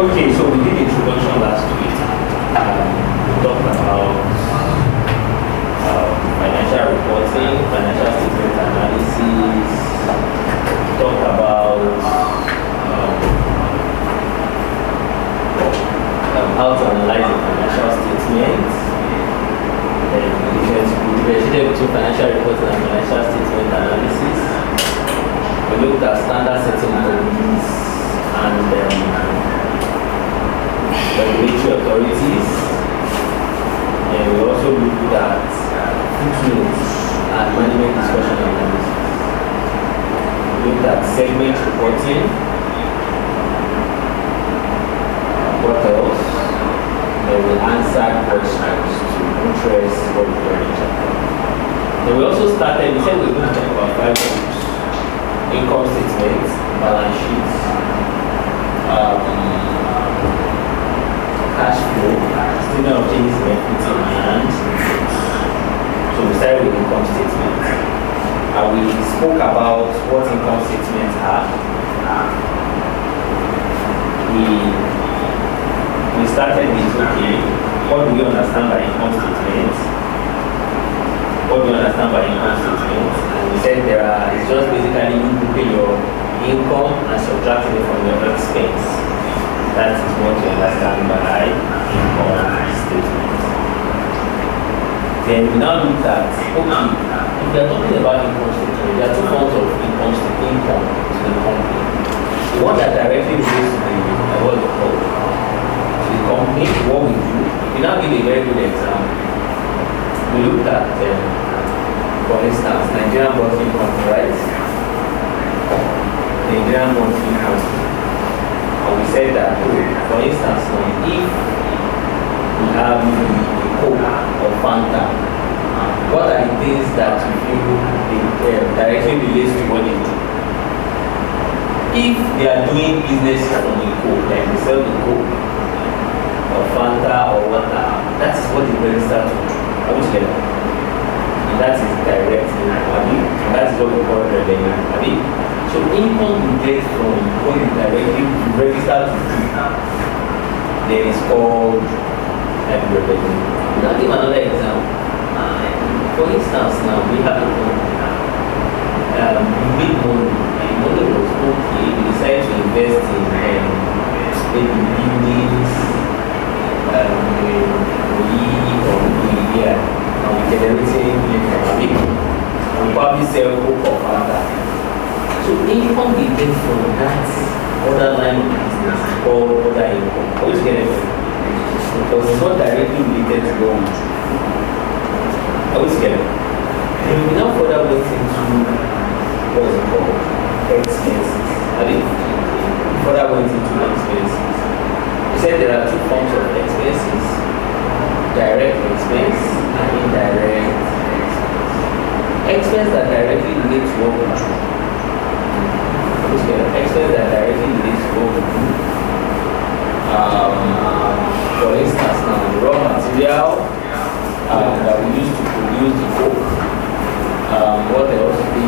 Okay, so we did introduction last week. We talked about financial reporting, financial statement analysis. We talked about how to analyze the financial statements. And we differentiated between financial reporting and financial statement analysis. We looked at standard setting bodies and regulatory authorities, and we also looked at footnotes and management discussion analysis. We looked at segment reporting. What else? Then we answered questions to interest what we learned. Then we also started, we said we were going to talk about 5 books: income statements, balance sheets, cash flow, statement of changes in equity and so we started with income statements. And we spoke about what income statements are. We started with, okay, what do we understand by income statements? What do you understand by income statements? And we said it's just basically you grouping your income and subtracting it from your expense. That is what you understand by income statement. Then we now look at, okay, if we are talking about income statement, there are 2 forms of income to the company. The one that directly relates to what we call the company, what we do. We now give a very good example. We looked at, for instance, Nigerian bottling company, right? Nigerian bottling company. And we said that, for instance, if we have a Coke or Fanta, what are the things that you feel directly relates to what they do? If they are doing business from a Coke, like they sell the Coke or Fanta or water, that is what they register to do. Are we together? And that is direct income. And that is what we call revenue. So income you get from what you directly register to do, then it's called revenue. Now give another example. For instance, now we have a company. We made money. The money was okay. We decided to invest in maybe buildings, and we generating income. And we probably sell Coke or Fanta. So income we get from that other line of business is called other income. Are we together? Because it's not directly related to what we do. Are we together? And we now further went into what is it called? Expenses. Further went into expenses. We said there are 2 forms of expenses: direct expense and indirect expense. Expense that directly relate to what we do. Expense that directly relates to what we do. For instance, now the raw material that we use to produce the Coke. What else? The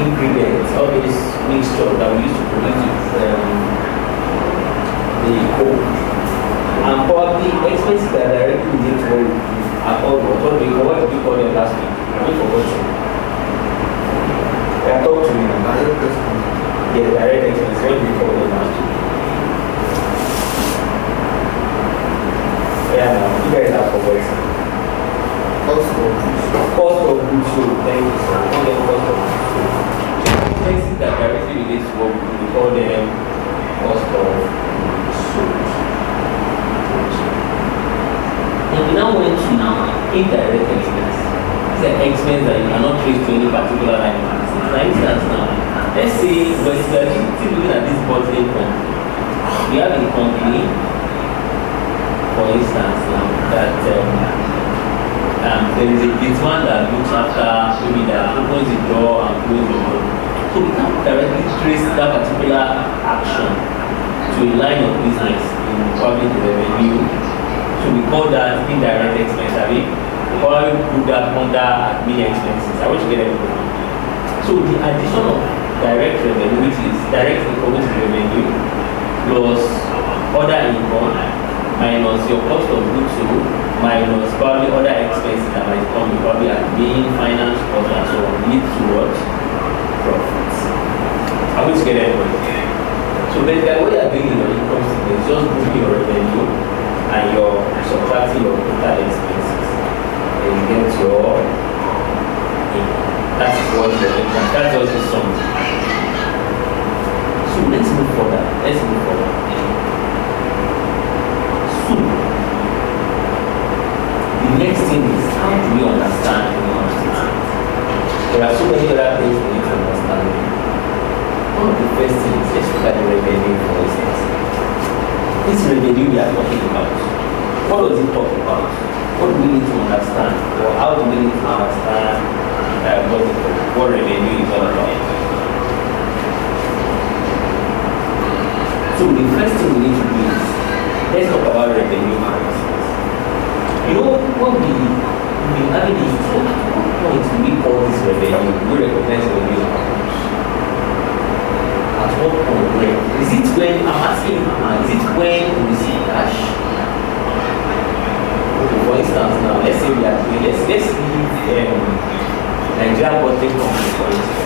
ingredients, all these mixture that we use to produce the Coke. And probably expenses that directly relate to what we do are called what did we call them last week? I forgot. I talked to you. Yeah, direct expense. What do we call them last week? Yeah, now you guys have forgotten. Cost of goods sold. Thank you, sir. We call them cost of goods sold. Expenses that directly relate to what we call them cost of goods sold. And we now went to indirect expense. These are expenses that you cannot trace to any particular line of business. For instance, now, let's say we're still looking at this bottling company. We have a company, for instance, now that there is a gateman that looks after, maybe that opens the door and closes the door. So we can't directly trace that particular action to a line of business in probably the revenue. So we call that indirect expense. We probably put that under admin expenses. I want to get everything. So the addition of direct revenue, which is direct income revenue, plus plus your cost of goods sold minus probably other expenses that might come with probably admin, finance cost and so on lead to what? Profits. Are we together anyway? So basically what you are doing in your income statement is just booking your revenue and you're subtracting your total expenses. And you get your income. That's what the income. That's also something. So let's move further. So the next thing is how do we understand income statement? There are so many other things we need to understand. One of the first things, let's look at the revenue for instance. This revenue we are talking about, what does it talk about? What do we need to understand? Or how do we need to understand what revenue is all about? So the first thing we need to do is, let's talk about revenue for instance. You know, when we having this, so at what point do we call this revenue? We recognize revenue. At what point? Is it when, I'm asking, is it when we see cash? Okay, for instance now, let's say we are doing, let's leave Nigerian Bottling Company for instance.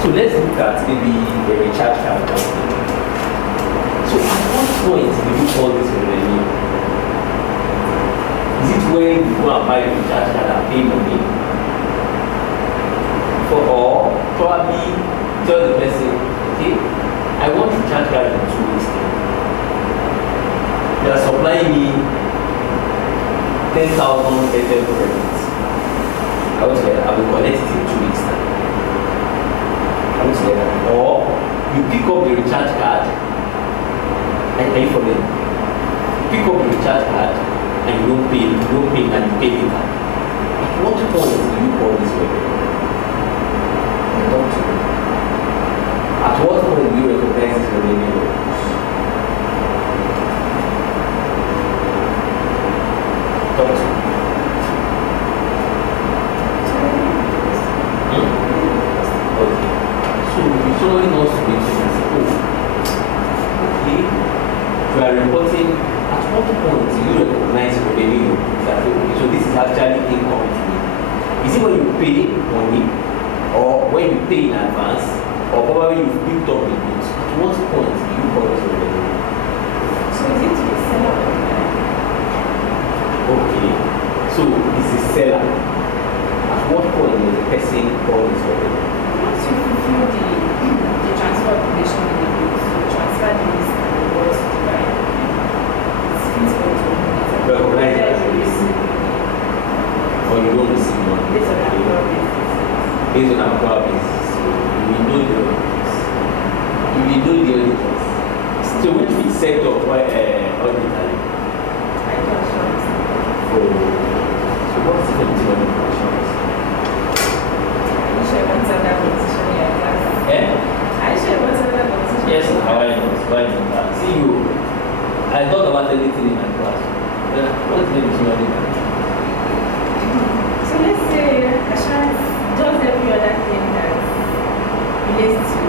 So let's look at maybe the recharge card company. So at what point do we call this revenue? Is it when you go and buy the recharge card and pay money? Or probably tell the person, okay, I want to charge card in 2 weeks. They are supplying me 10,000 Airtel credits. I will collect it in 2 weeks time. Or you pick up the recharge card and pay for them. Pick up the recharge card and you don't pay and you pay later. At what point do you call this revenue? At what point do you recognize this revenue? Talk to me. Okay. So if somebody wants to make sense, okay, you are reporting, at what point do you recognize revenue? That, okay, so this is actually income to me. Is it when you pay money or when you pay in advance? Or probably you've built up the goods. At what point do you call this revenue? So is it to the seller? Okay. So it's the seller. At what point does the person call this revenue? Once you fulfill the transfer obligation in the goods, you transfer the risk and the rewards to the buyer. It's feasible to recognize that you receive. Or you don't receive money. Based on our basis. Based on our basis. We know the auditors. So which we set up all the time? I don't know. So what's the difference in insurance? I share what's other competition here, class. I share what's other competition. Yes, why not? See you. I thought about anything in my class. What's the difference? So let's say assurance does every other thing that relates to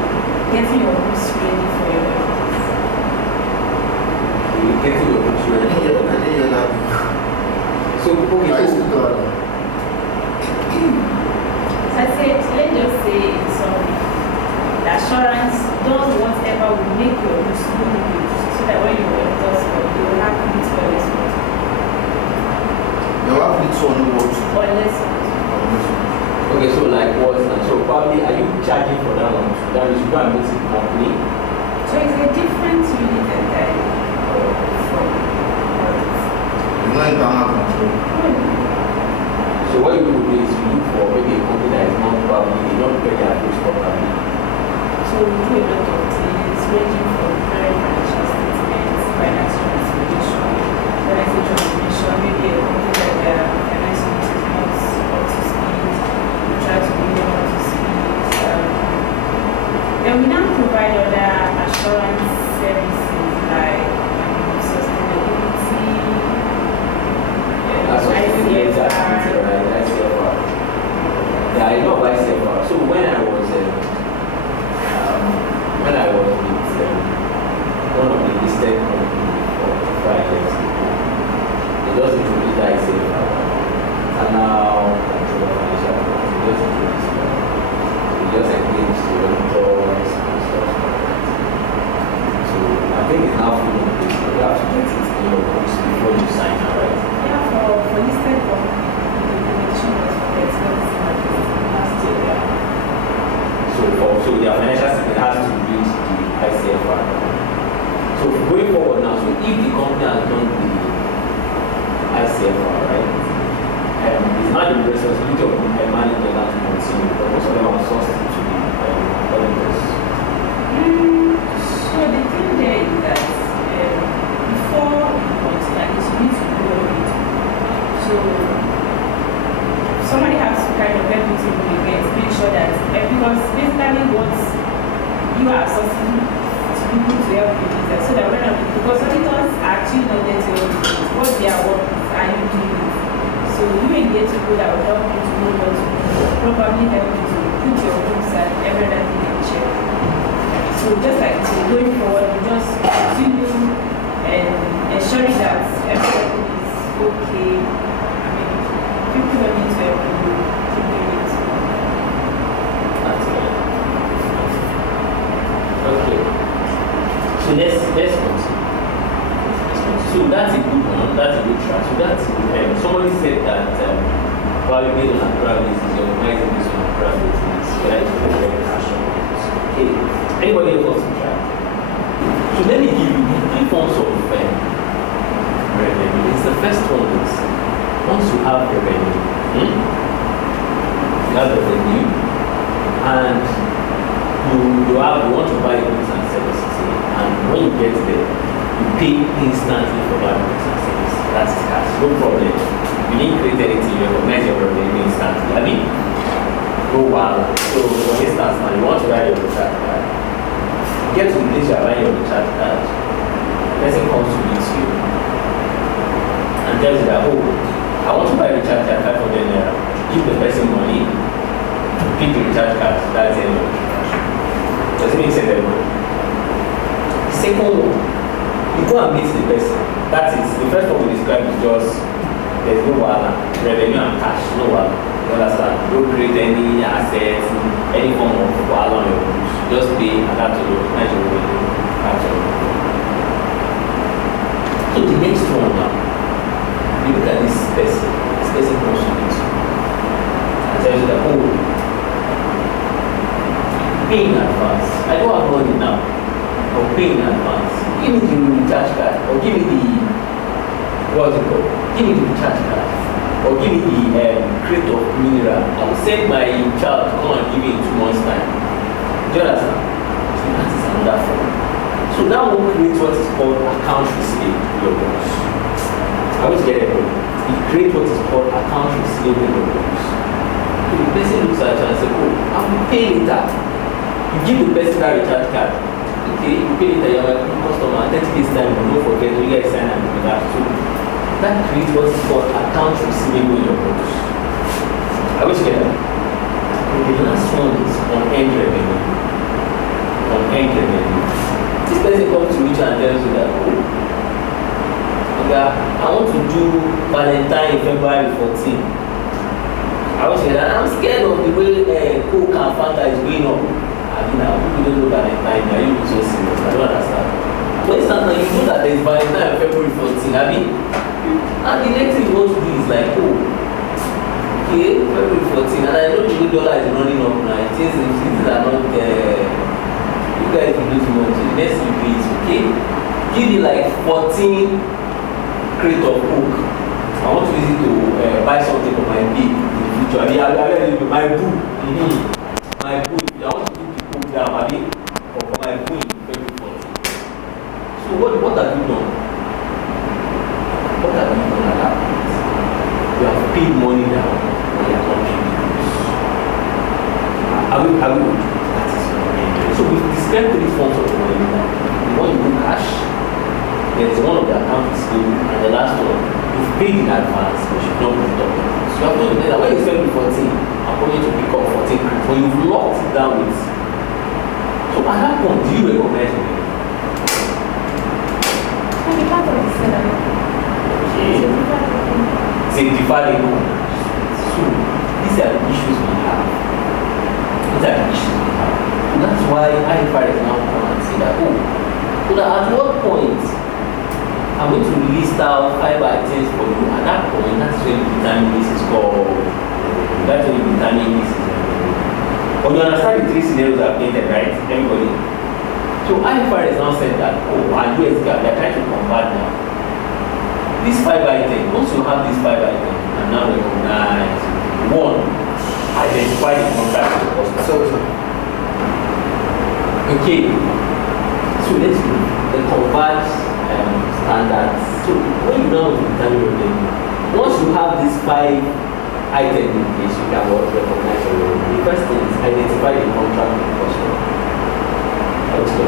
getting your books ready for your workers. Getting your books ready for your workers. So, okay, so I said, let's just say in summary, the assurance does whatever will make your books look good so that when your auditors come, they will have it for less money. They will have it for or less money. Okay, so like what now? So probably are you charging for that one? That means you go and meet the company. So it's a different unit entirely from audits. It's not internal control. So what you do is you look for maybe a company that is not probably they don't pay their books properly. So we do a lot of things ranging from very financial statements, finance transformation, financial transformation, maybe a company that their finance unit is not up to speed. Try to bring them up to speed. Then we now provide other assurance services like sustainability, ICFR. Yeah, I know ICFR. So when I was with if the company has done the CFA, right, it's not the responsibility of the manager that to continue, but most of them are sourced to the auditors. So the thing there is that before you continue, at least you need to do audit. So somebody has to kind of help you to make sure that because basically what you are sourcing to people to help you do that, so that when because auditors are actually not there to help you what they are working and you do it. So you may get people that will help you to know what to do, probably help you to put your books and everything in check. So just like going forward, we just continue and ensuring that everything is okay. I mean, people don't need to help you keep doing it. Okay. So let's continue. So that's a good one. That's a good try. So that's somebody said that while based on natural basis, you're organizing based on natural basis. Right? Okay. Anybody else wants to try? So let me give you three forms of revenue. It's the first one is once you have revenue, you have revenue, and you want to buy goods and services, and when you get there, you pay instantly for that goods and services. That's cash, no problem. You didn't create anything, you recognize your revenue instantly. I mean, go wild. So for instance, now you want to buy your recharge card. You get to the place you are buying your recharge card. The person comes to meet you and tells you that, oh, I want to buy a recharge card 500 naira. Give the person money, pick the recharge card. That's the end of the transaction. Does it make sense, everyone? The second one, you go and meet the person. That is, the first one we described is just, there's no revenue and cash, no wala. You understand? Don't create any assets, any form of wala on your books. Just pay and that's all. That's your revenue. That's all. So the next one now, you look at this person comes to meet you and tells you that, oh, pay in advance. I don't have money now, but pay in advance. Give me the recharge card, or give me the, what's it called? Give me the recharge card, or give me the crate of mineral. I will send my child to come and give me in 2 months' time. Do you understand? So that is another form. So that will create what is called account receivable in your books. I want to get it. It creates what is called account receivable in your books. So the person looks at you and says, oh, I will pay later. You give the person that recharge card. Okay, you pay later, you're like, customer, 30 days time, but don't forget, you guys sign and do that. So that creates what is called account receivable in your books. I wish you get that. And the last one is on-end revenue. On-end revenue. This person comes to you and tells you that, oh, okay, I want to do Valentine February 14. I was saying that I'm scared of the way Coke and Fanta is going up. I mean, now people don't know Valentine, are you so serious? I don't understand. For instance, now you know that there's Valentine February 14, I mean, and the next thing you want to do is like, oh, okay, February 14, and I know the dollar is running up now. Things are not you guys will lose money. So the next thing you do is, okay, give me like 14 crate of Coke. I want to use it to buy something for my baby. I mean, my boo. My boo. I want to put the book down, I mean, for my boo in February 14. So what have you done? What have you done at that point? You have paid money down for your country. That is money. So we described 3 forms of money now. The one you do cash, there's one of the account receivable, and the last one, you've paid in advance, but you've not put it up. You have told me that when you send me 14, I'm going to pick up 14 grams. When you've locked it down with. So at that point, do you recognize me? Maybe part of the salary. Okay. Sanctified income. So these are the issues we have. So that's why IFRS now come and say that, oh, so that at what point I'm going to list out 5 items for you. At that point, that's when you determine this is called. That's when you determine this is. But you understand the 3 scenarios I've painted, right? Everybody. So So IFRS now said that, oh, and US GAAP, they're trying to convert now. These 5 items, once you have these 5 items, and now recognize, one, identify the contract with the customer. Okay, so let's do the convert standards. So when you now determine revenue, once you have these 5 items in place, you can recognize your revenue. The first thing is identify the contract with the customer. Also,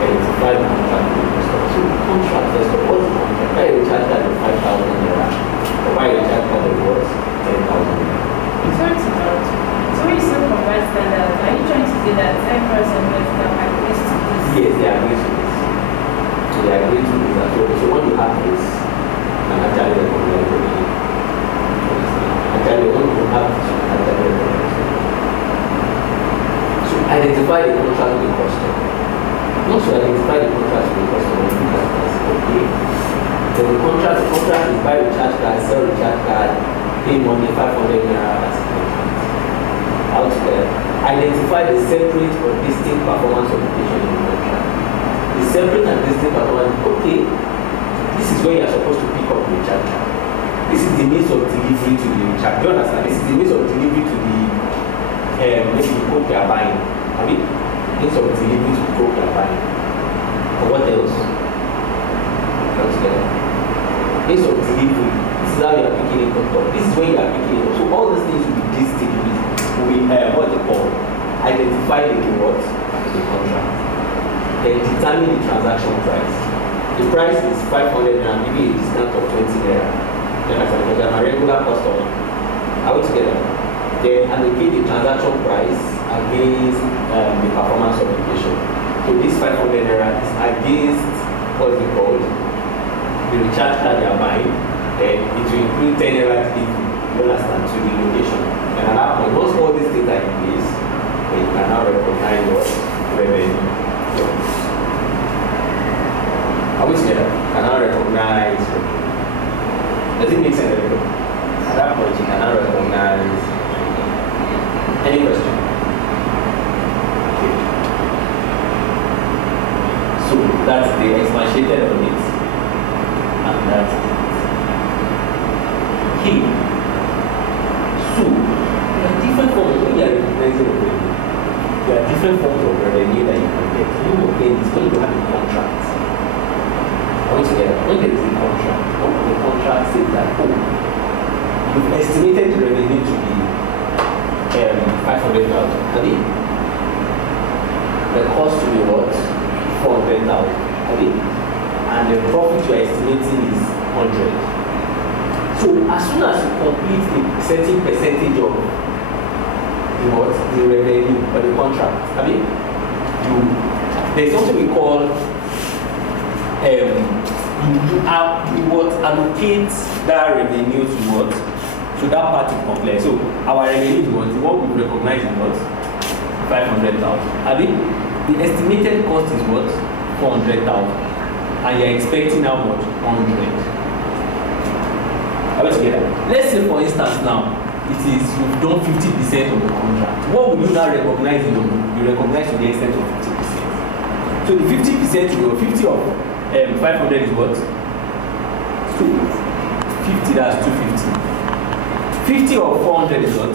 identify the contract with the customer. So contract, first of all, what's the contract? Why you charge that the 5,000 naira? Or why you charge that the what? 10,000 naira? Sorry to interrupt. So when you say convert standards, are you trying to say that 10% agrees to this? Yes, they agree to this. So they agree to this as well. So when you have this, and actually recognize it, actually when you have this, you can actually recognize it. So identify the contract with the customer. Once you identify the contract with the customer, you can say, okay. So the contract is buy recharge card, sell recharge card, pay money 500 naira as a contract. Altogether, identify the separate or distinct performance obligation in the contract. The separate and distinct performance, okay, this is where you are supposed to pick up the recharge card. This is the means of delivery to the recharge. Do you understand? This is the means of delivery to the maybe the coke you are buying. I mean, means of delivery to the coke you are buying. Or what else? Altogether. Means of delivery. This is how you are picking it up. This is where you are picking it up. So all these things will be distinct. What they call identify the rewards in the contract. Then determine the transaction price. The price is 500 naira, maybe a discount of 20 naira. Then because I'm a regular customer, are we together? Then allocate the transaction price against the performance obligation. So this 500 naira is against what's it called? The recharge card you are buying. Then it will include 10 naira delivery. You understand, to the location. And at that point, once all these things are in place, then you can now recognize your revenue. Are we together? You can now recognize revenue. Does it make sense? At that point, you can now recognize. Any question? Okay. So that's the expatiated on it. And that's it. Okay. So, there are different forms when you are recognizing revenue. There are different forms of revenue that you can get. You will get this when you have a contract. Altogether, when there is a contract, the contract says that, oh, you've estimated the revenue to be 500,000. The cost to be what? 400,000. And the profit you are estimating is 100. So as soon as you complete a certain percentage of the revenue or the contract, there's something we call you allocate that revenue to what? To that part of complex. So our revenue is what we recognize is what? 500,000. The estimated cost is what? 400,000. And you're expecting how much? 100. Are we together? Let's say for instance now, you've done 50% of the contract. What will you now recognize in your book? You recognize to the extent of 50%. So the 50% you know, 50 of 500 is what? 50, that's 250. 50 of 400 is what?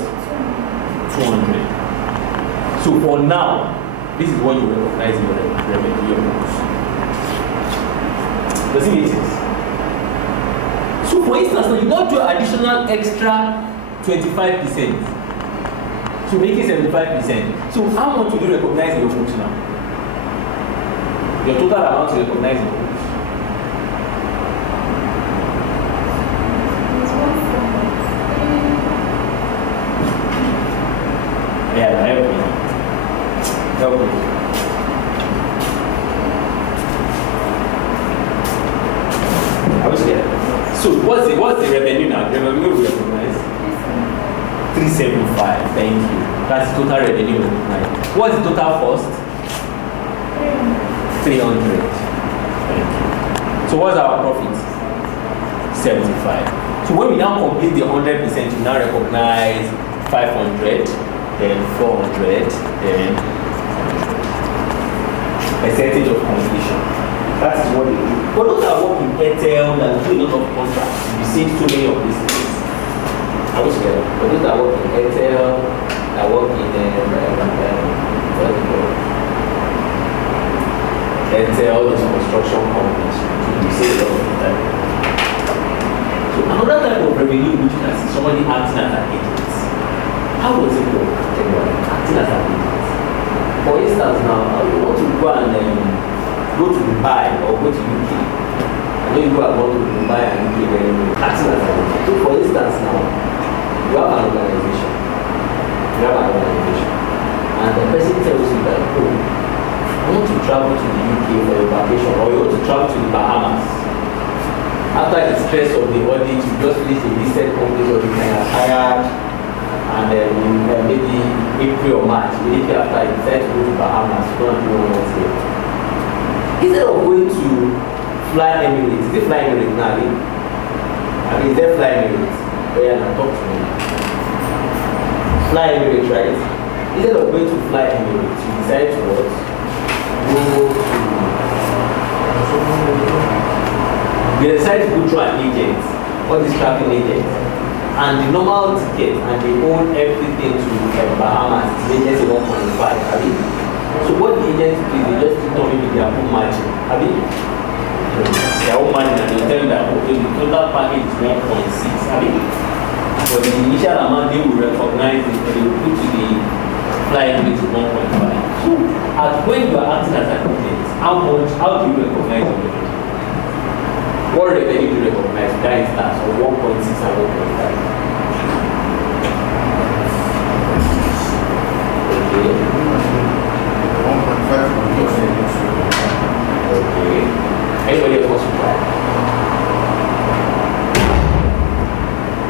200. So for now, this is what you recognize in your revenue books. Does it make sense? So for instance, now you don't do additional extra 25%. So make it 75%. So how much will you recognize in your books now? Your total amount to recognize in your books. Yeah, help me. Help me. I was scared. So what's the revenue now? The revenue we recognize? 375. Thank you. That's the total revenue we recognize. What's the total cost? 300. Thank you. So what's our profit? 75. So when we now complete the 100%, we now recognize 500, then 400, then 100. percentage of completion. That is what they do. But those that work in Airtel, that do a lot of contracts, you see so many of these things. I wish that. But those that work in Airtel, that work in Airtel, those construction companies, you see a lot of that. So another type of revenue which you can see somebody acting as an agent. How does it work? Acting as an agent. For instance, now you want to go and go to Dubai or go to UK. I know you go and go to Dubai and UK very well. Acting as an agent. So for instance, now you have an organization. And the person tells you that, oh, I want to travel to the UK for a vacation, or you want to travel to the Bahamas. After the stress of the audit, you just finish the listed companies or you can have hired, and then maybe April or March, immediately after you decide to go to Bahamas, you don't know what's there. Instead of going to Fly Emirates, is it Fly Emirates now? I mean, is there Fly Emirates? Oh yeah, now talk to me. Fly Emirates, right? Instead of going to Fly Emirates, you decide to what? Go to... They decide to go through an agent, all these traveling agents, and the normal ticket, and they own everything to Bahamas, they just 1.5, I mean. So what the agents do is they just put on maybe their own margin, I mean, their own margin, and they tell you that okay, the total package is 1.6, I mean. But the initial amount they will recognize it, they will put to the flight rate to 1.5. So when you are acting as an agent, how do you recognize your revenue? What revenue do you recognize? That is that, so 1.6 and 1.5. Okay. 1.5. Okay. Anybody else wants to try?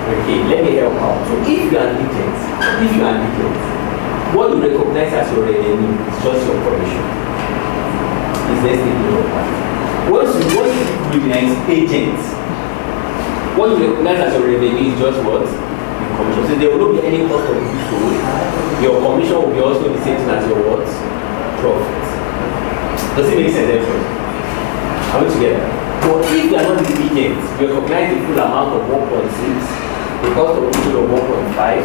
Okay, let me help out. So if you are an agent, what you recognize as your revenue is just your commission. It's less than your part. Once you recognize agents, what you recognize as your revenue is just what? Your commission. So there will not be any cost of goods sold. Your commission will be also the same thing as your what? Profit. Does it make sense, everyone? Are we together? But if you are not the agent, you recognize the full amount of 1.6, the cost of goods sold of 1.5,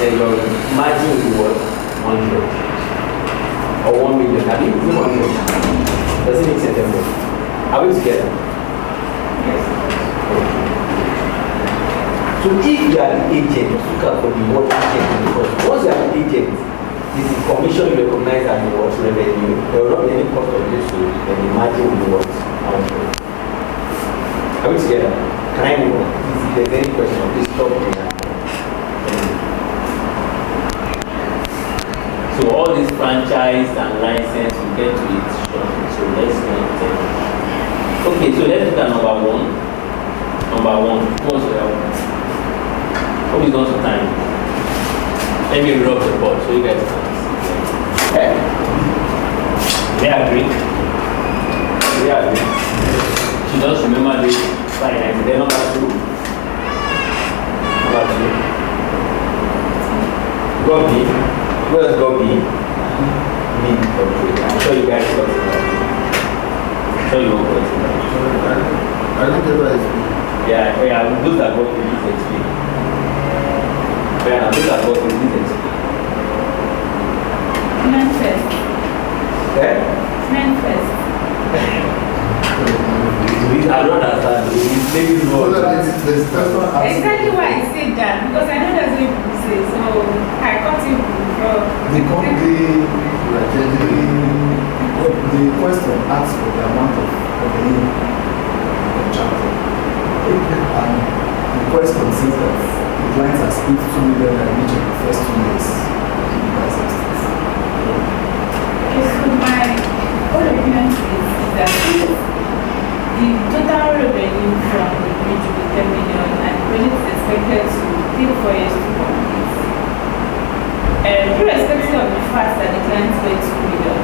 then your margin will be what? 100. Or 1 million. I mean, it's 100. Does it make sense, everyone? Are we together? Yes. Okay. So if you are the agent, look out for the word agent, because once you are the agent, this is commission you recognize as the what revenue. There will not be any cost of this, so then the margin will be what? Are we together? Can I move on? If there's any question, please stop me now. So all this franchise and license, we get to it shortly. So let's get it. Okay, so let's look at number one. What's the hope is not so time. Let me rub the board so you guys can see. Okay. They agree. She just remember this slide and then number two. Go B. Where does go B? B. Okay. I'm sure you guys got it. So you won't go to that. I don't get what it's Yeah, those are going to be explained. Yeah, those are going to be explained. Manifest. Okay? Manifest. I don't understand. Exactly why I said that, because I know that's what people say, so I got it from the question asks for the amount of revenue contracted. And the question says that the client has spent 2 million in each of the first 2 years. Okay, so my own opinion is that if the total revenue from the bridge will be 10 million and the project is expected to take 4 years to complete, irrespective of the fact that the client spent 2 million,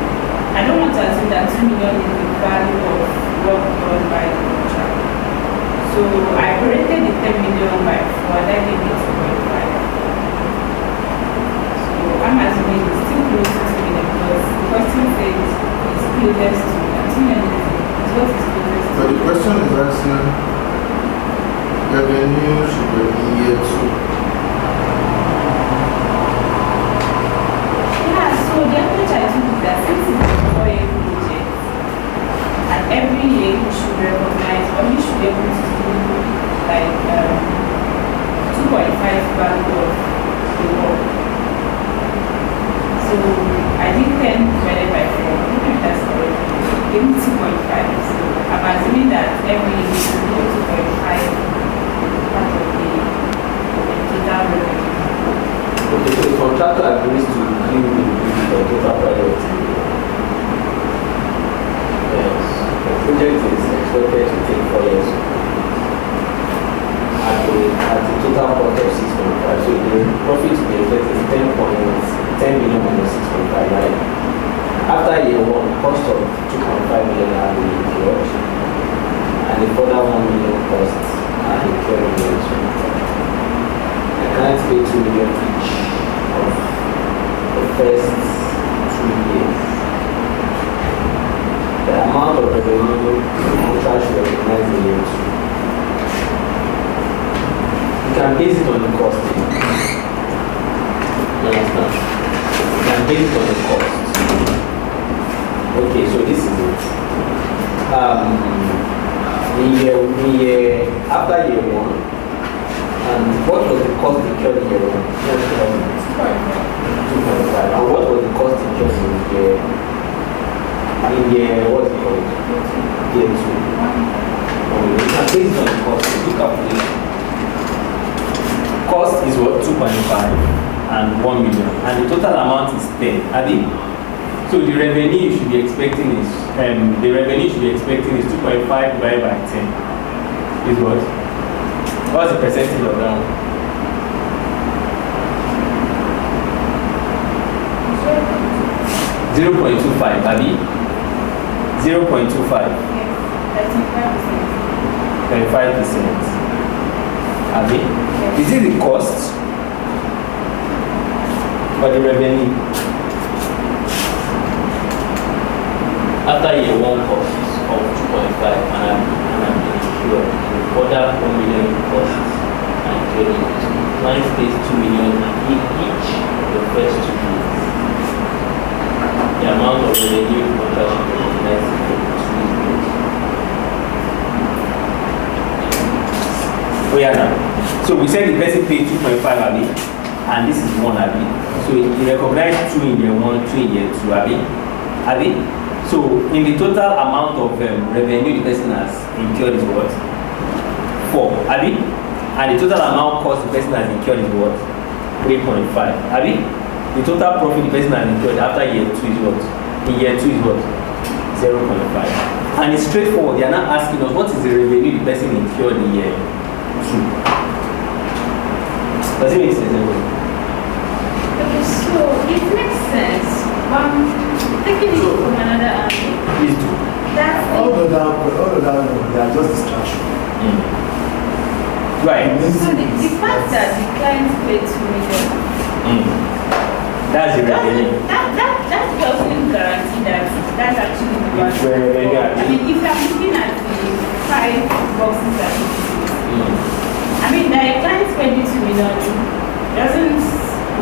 I don't want to assume that 2 million is the value of work done by the contract. So I rated the 10 million by 4 and I gave it 2.5. So I'm assuming it's still close to 2 million because the question says it's closest to? I think anything. It's what is closest But to. the question is asking revenue should be in year 2. Yeah, so the approach I took is that since it's a 4-year project, and every year you should recognize or you should be able to do like 2.5 value of the work. So I did 10 divided by 4. I don't know if that's correct. Give me 2.5. So I'm assuming that every year you should do 2.5 part of the total revenue. Okay, so the contractor agrees to give the total priority. Yes, the project is expected to take 4 years. At the total cost of 6.5, so the profit to be expected is 10 million minus 6.5, right? After year 1, cost of 2.5 million are being incurred, and the further 1 million costs are incurred in year 2. The clients pay 2 million each of the first 2 years. The amount of revenue the contract should recognize in year 2. You can base it on the cost. You understand? You can base it on the cost. Okay, so this is it. After year 1, and what was the cost incurred in year 1? 2.5. And what was the cost incurred in year what's it called? Year 2. You can base it on the cost. You calculate. Cost is what? 2.5 and 1 million, and the total amount is 10. Abi? So the revenue you should be expecting is 2.5 divided by 10. Is what? What's the percentage of that? 0.25. Abi? 0.25. 35%. Abi? Is it the cost or the revenue? After year 1 costs of 2.5 and I'm sure other 1 million costs and credit, client pays 2 million each the first 2 years. The amount of revenue contract should recognize for 2 years. Oh yeah, now. So we said the person paid 2.5 Abi, and this is 1 Abi. So he recognized 2 in year 1, 2 in year 2 Abi. So in the total amount of revenue the person has incurred is what? 4 Abi. And the total amount cost the person has incurred is what? 3.5 Abi. The total profit the person has incurred after year 2 is what? In year 2 is what? 0.5. And it's straightforward. They are not asking us what is the revenue the person incurred in year 2. Does it make sense? Okay, so it makes sense. Taking it from another angle. Please do. That's All of that, they are just distraction. Right. so the fact that the client paid 2 million. That's the revenue. That doesn't guarantee that that's actually the It's very revenue. I mean, if I'm looking at the 5 boxes that you I mean, that a client paid you 2 million doesn't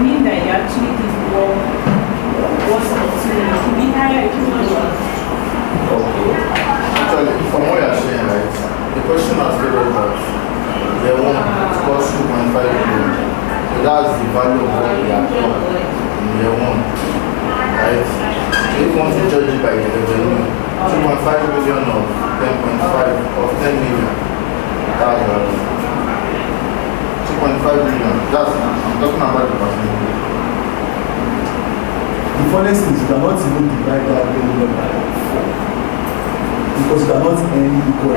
mean that you actually did work worth of 2 million. It could be higher, it could be lower. Okay. Actually, from what you're saying, right, the question has very much. They want to cost 2.5 million. So that's the value of what they are done in year 1. Right? So if you want to judge it by the revenue, 2.5 million of 10.5 of 10 million. That's 2.5 million. That's, I'm talking about the percentage. The funniest thing is you cannot even divide that revenue by 4. Because you cannot end equal.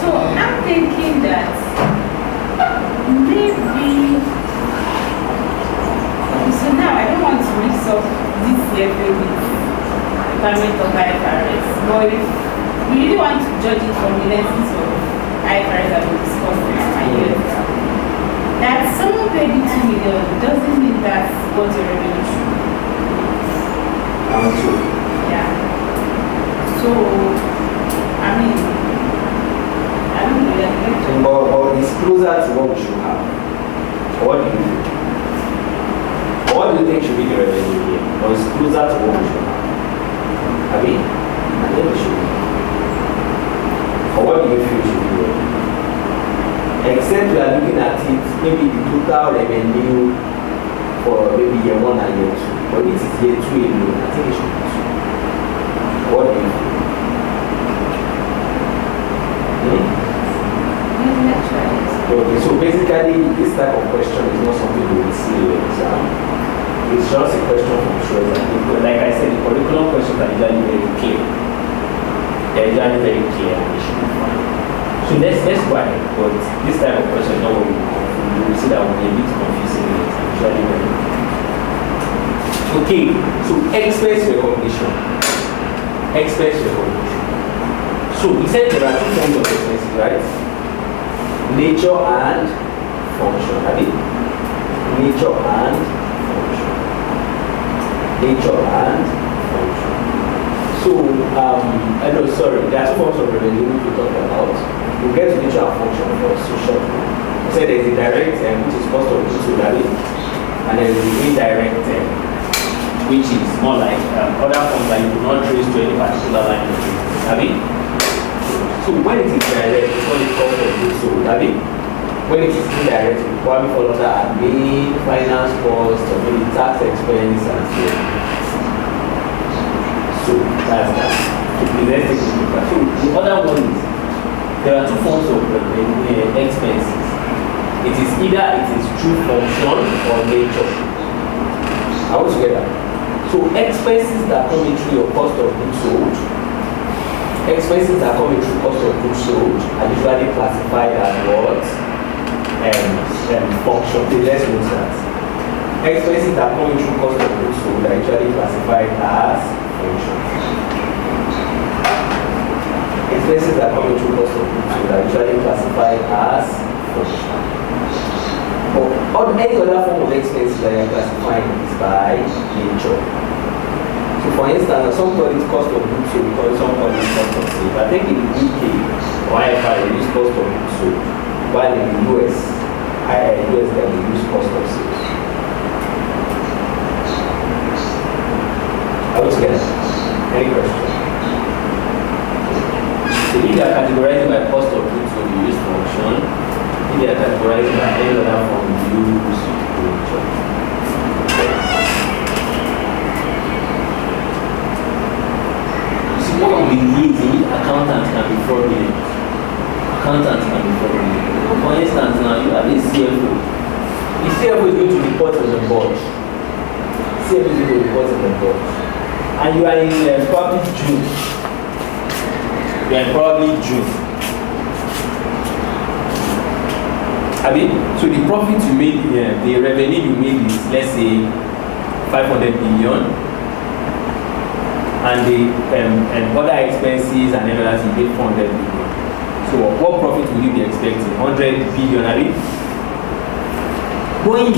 So I'm thinking that maybe. So now I don't want to mix up this CFA with Department of IFRS. But if we really want to judge it from the lessons of IFRS that we discussed now, that someone paid you 2 million doesn't mean that's what your revenue should be. I'm sure. Yeah. mean, and then we should. Or what do you feel should be doing? Except we are looking at it, maybe the total revenue for maybe year 1 and year 2. But this is year 2 alone, I think it should be 2. What do you feel? Okay, so basically this type of question is not something we will see in the exam. It's just a question from choice. Like I said, the curriculum questions are usually very clear. They're usually very clear and they should be fine. So let's go ahead, but this type of question is not what we will. You will see that will be a bit confusing. It's usually very clear. Okay, so expense recognition. Expense recognition. So we said there are 2 forms of expenses, right? Nature and function. I mean, nature and function. Nature and function. So, there are 2 forms of revenue which we talked about. We'll get to nature and function for social. We said there's a direct which is cost of goods sold, and there's the indirect which is more like other forms that you do not trace to any particular line of business. So when it is direct, it's called the cost of goods sold. When it is indirect, we probably fall under admin, finance cost, or maybe tax expense, and so on. So that's that. Let's take a look at. So the other one is there are 2 forms of expenses. It is either through function or nature. Are we together? So expenses that come in through your cost of goods sold. Expenses that come through cost of goods sold are usually classified as what? Function. Let's look at that. Expenses that come through cost of goods sold are usually classified as function. Expenses that come through cost of goods sold are usually classified as function. Or any other form of expenses that you are classifying is by nature. So for instance, some call it cost of goods sold, because some call it cost of sales. I think in the UK, or IFR, they use cost of goods sold, while in the US, they use cost of sales. Are we together? Any question? So if they are categorizing by cost of goods sold, you use function. If they are categorizing by any other form, you use nature. What will be easy, accountants can be fraudulent. Accountants can be fraudulent. For instance, now you have a CFO. The CFO is going to report on the board. CFO is going to report on the board. And you are in probably June. You are in probably June. So the profit you made, the revenue you made is, let's say, 500 million. And the other expenses and everything, you get 400 million. So what profit will you be expecting? 100 billion, But in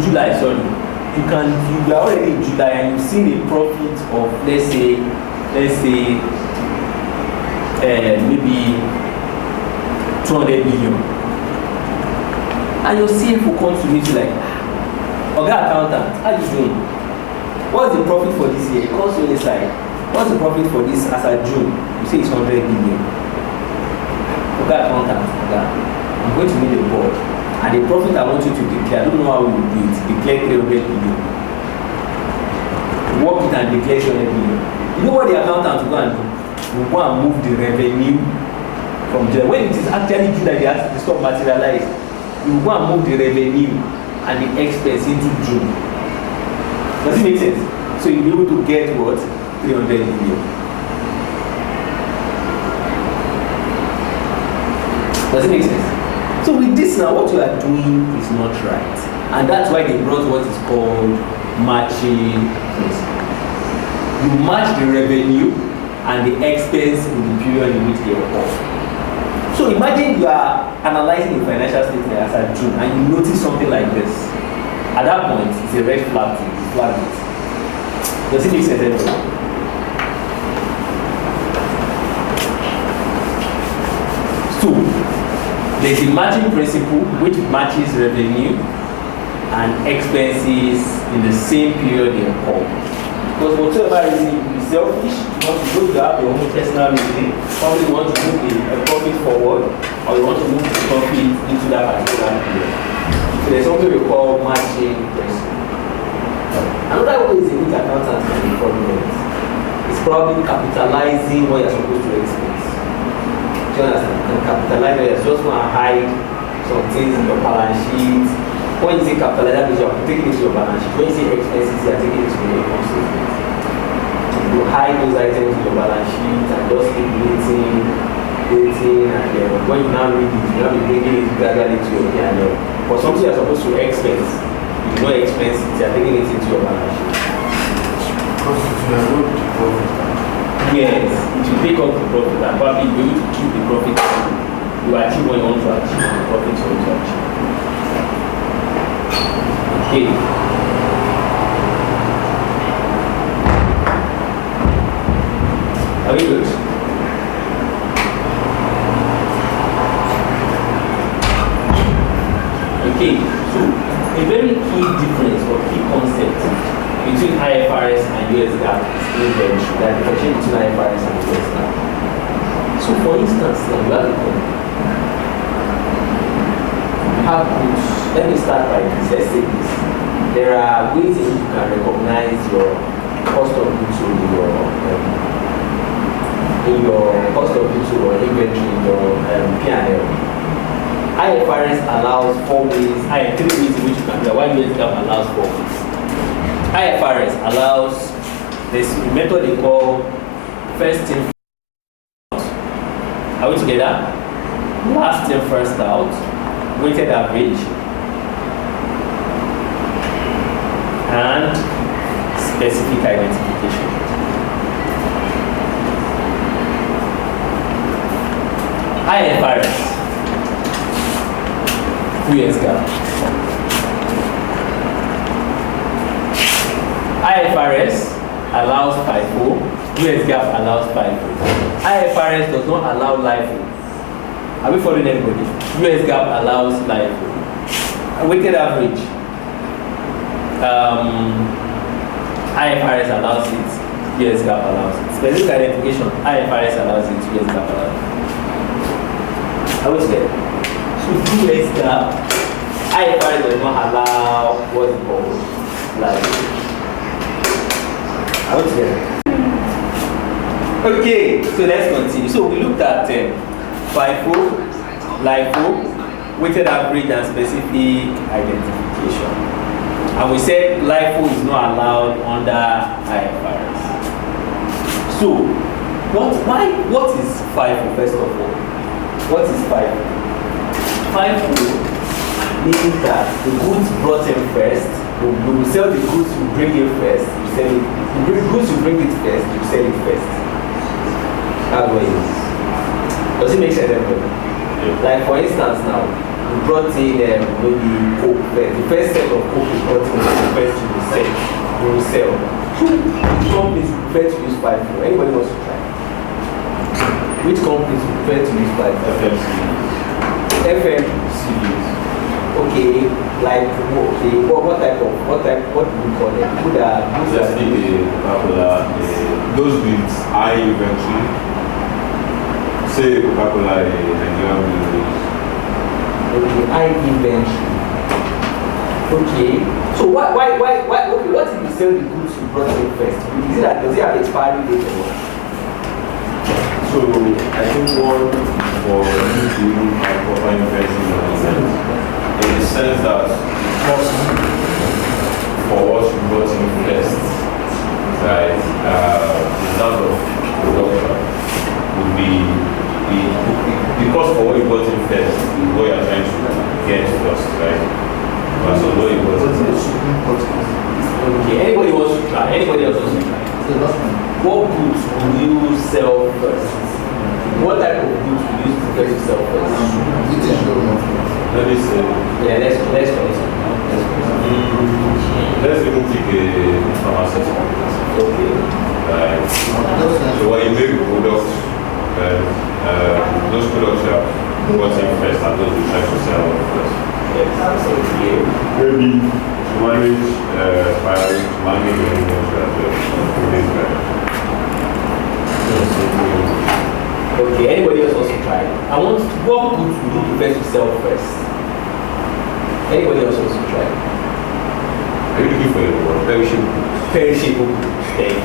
July, you are already in July and you've seen a profit of let's say maybe 200 million. And your CFO comes to me to like, Oga accountant, how are you doing? What's the profit for this year? It comes to me like, what's the profit for this as at June? You say it's 100 million. Oga accountant, I'm going to meet the board. And the profit I want you to declare, I don't know how we will do it. Declare 300 million. Work it and declare 300 million. You know what the accountant will go and do? Will go and move the revenue from July. When it is actually July, the stock materialize. You will go and move the revenue and the expense into June. Does it make sense? So you'll be able to get what? 300 million. Does it make sense? So with this now, what you are doing is not right. And that's why they brought what is called matching principle. You match the revenue and the expense in the period in which they occur. So imagine you are analyzing the financial statement as at June and you notice something like this. At that point, it's a red flag to you. Flag it. Does it make sense anyway? So, there's a matching principle which matches revenue and expenses in the same period they occur. Because whatever reason, you be selfish, you want to go to have your own personal reason, probably you want to move a profit forward, or you want to move the profit into that particular period. So there's something we call matching pricing. Another way is a good accountant can be fraudulent. It's probably capitalizing what you're supposed to expense. Do you understand? And capitalize where you just want to hide some things in your balance sheet. When you say capitalize, that means you're taking it to your balance sheet. When you say expenses, you're taking it to your income statement. You hide those items in your balance sheet and just keep waiting, and then when you now read it, you now be bringing it gradually to your P&L. For something you're supposed to expense, you know expense it, you're taking it into your balance sheet. Because if you are going to profit. Yes, it will take up the profit and probably you need to keep the profit. You achieve what you want to achieve, the profit you want to achieve. Okay. Are we good? Okay, so a very key difference or key concept between IFRS and US GAAP is inventory, that differentiation between IFRS and US GAAP. So for instance, now you have a company. You have goods. Let me start by this. Let's say this. There are ways in which you can recognize your cost of goods sold in your cost of goods sold or inventory in your P&L. IFRS allows 4 ways, 3 ways in which you can do that, while US GAAP allows 4 ways. IFRS allows this method they call first in, first out. Are we together? Last in, first out, weighted average, and specific identification. IFRS, US GAAP. IFRS allows FIFO, US GAAP allows FIFO. IFRS does not allow LIFO. Are we following anybody? US GAAP allows LIFO. A weighted average. IFRS allows it, US GAAP allows it. Specific identification, IFRS allows it, US GAAP allows it. Are we together? So US GAAP, IFRS does not allow what's it called LIFO. Are we together? Okay, so let's continue. So we looked at FIFO, LIFO, weighted average, and specific identification. And we said LIFO is not allowed under IFRS. So, what is FIFO first of all? What is FIFO? FIFO means that the goods brought in first, we will sell the goods you bring in first, you sell it. The goods you bring it first, you sell it first. That's what it is. Does it make sense, everybody? Yeah. Like for instance now, we brought in maybe Coke first. The first set of Coke we brought in the first you will sell. Which companies prefer to use FIFO? Anybody wants to try? Which companies prefer to use FIFO? FMCs. Okay, like what do we call them? People that Coca-Cola, those with high inventory, say Coca-Cola, Nigerian breweries. Okay, high inventory. Okay, so why? Okay, what if you sell the goods you brought in first? Is it that does it have expiry date or what? So I think one for you to have proper investment in the sense that cost for what you brought in first, right, in terms of production, would be the cost for what you brought in first is what you're trying to get first, right? So what you brought in first. Okay, anybody wants to try? Anybody else wants to try? What goods will you sell first? What type of goods will you prefer to sell first? Let me say. Yeah, let's continue. Let's even take a pharmaceutical. Okay. Right. So when you make products, those products are brought in first and those you try to sell first. Yes, absolutely. Maybe manage manage your inventory as well. Okay, anybody else wants to try? I want what goods would you prefer to sell first? Anybody else wants to try? Are you looking for a word? Perishable goods. Perishable goods, thank you.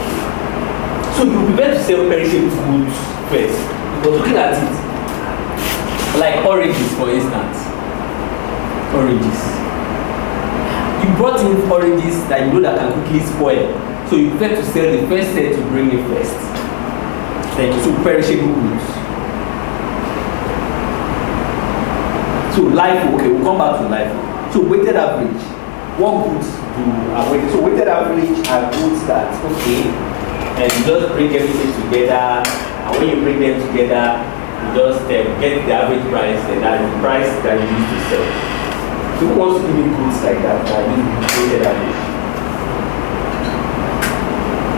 So you prefer to sell perishable goods first. Because looking at it, like oranges for instance. Oranges. You brought in oranges that you know that can quickly spoil. So you prefer to sell the first set to bring it first. Thank you. So perishable goods. So life, okay, we'll come back to life. So weighted average. What goods are weighted? So weighted average are goods that, okay, and you just bring everything together, and when you bring them together, you just get the average price, and that is the price that you need to sell. So who wants to give me goods like that weighted average?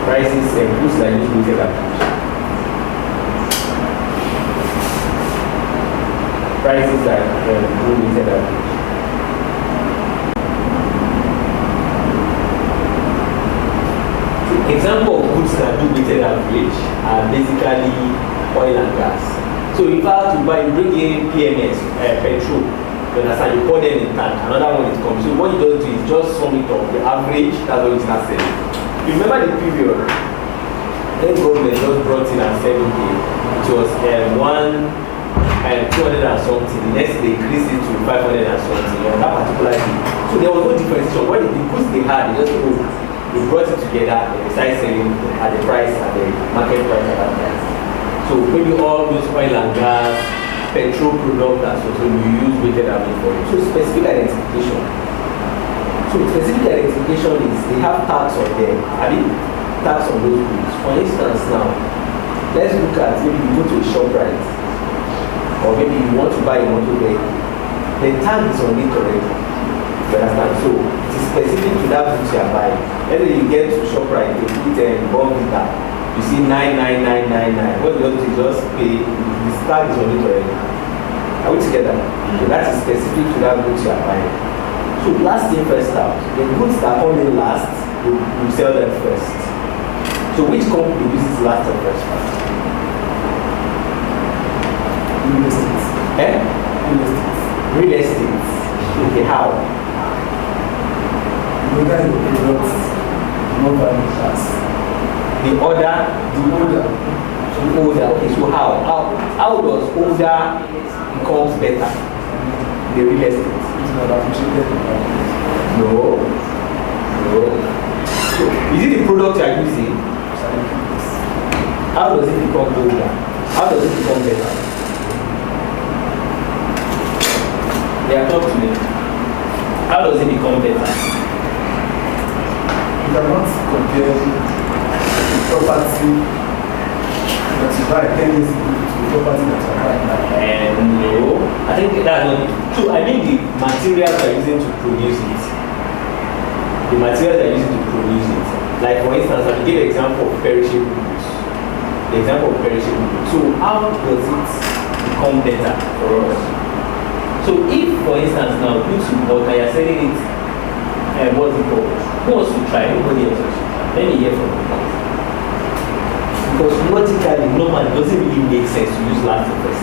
Prices and goods that use weighted average. Prices that do weighted average. Example of goods that do weighted average are basically oil and gas. So if I have to buy, you bring in PMS, petrol, you understand, you pour them in tank, another one is coming. So what you don't do is just sum it up, the average, that's what you start selling. You remember the period, then government just brought in and said, okay, it was 200 and something, the next they increased it to 500 and something, on that particular day. So there was no differentiation. What the goods they had, they just go, we brought it together and decided selling at the price, at the market price at that price. So maybe all those oil and gas, petrol products and so you use weighted average for it. So specific identification. So specific identification is they have tax on them. I mean tax on those goods. For instance now, let's look at maybe you go to a shop right, or maybe you want to buy a motor vehicle. The tag is on it already. You understand? So it is specific to that goods you are buying. Then you get to shop right, you put a bomb meter. You see 99999. What you do is just pay. The tag is on it already. Are we together? So that is specific to that goods you are buying. So last in first out. The goods that come in last, you sell them first. So which company uses last and first out? Real estate. Eh? Real estate. Real estate. Okay, how? Whether your products not value class. The order. Okay, so how does older becomes better? The real estate. It's not appreciated. No. So is it the product you are using? How does it become older? How does it become better? Yeah, talk to me. How does it become better? You cannot compare property that you buy 10 years ago to the property that you buy now. No, I think that's not it. So I mean the materials they are using to produce it. The materials they are using to produce it. Like for instance, I'll give an example of perishable goods. The example of perishable goods. So how does it become better for us? So if, for instance, now goods you bought and you're selling it, what's it called? Who wants to try? Nobody else wants to try. Let me hear from you. Because logically, normally, it doesn't really make sense to use last and first.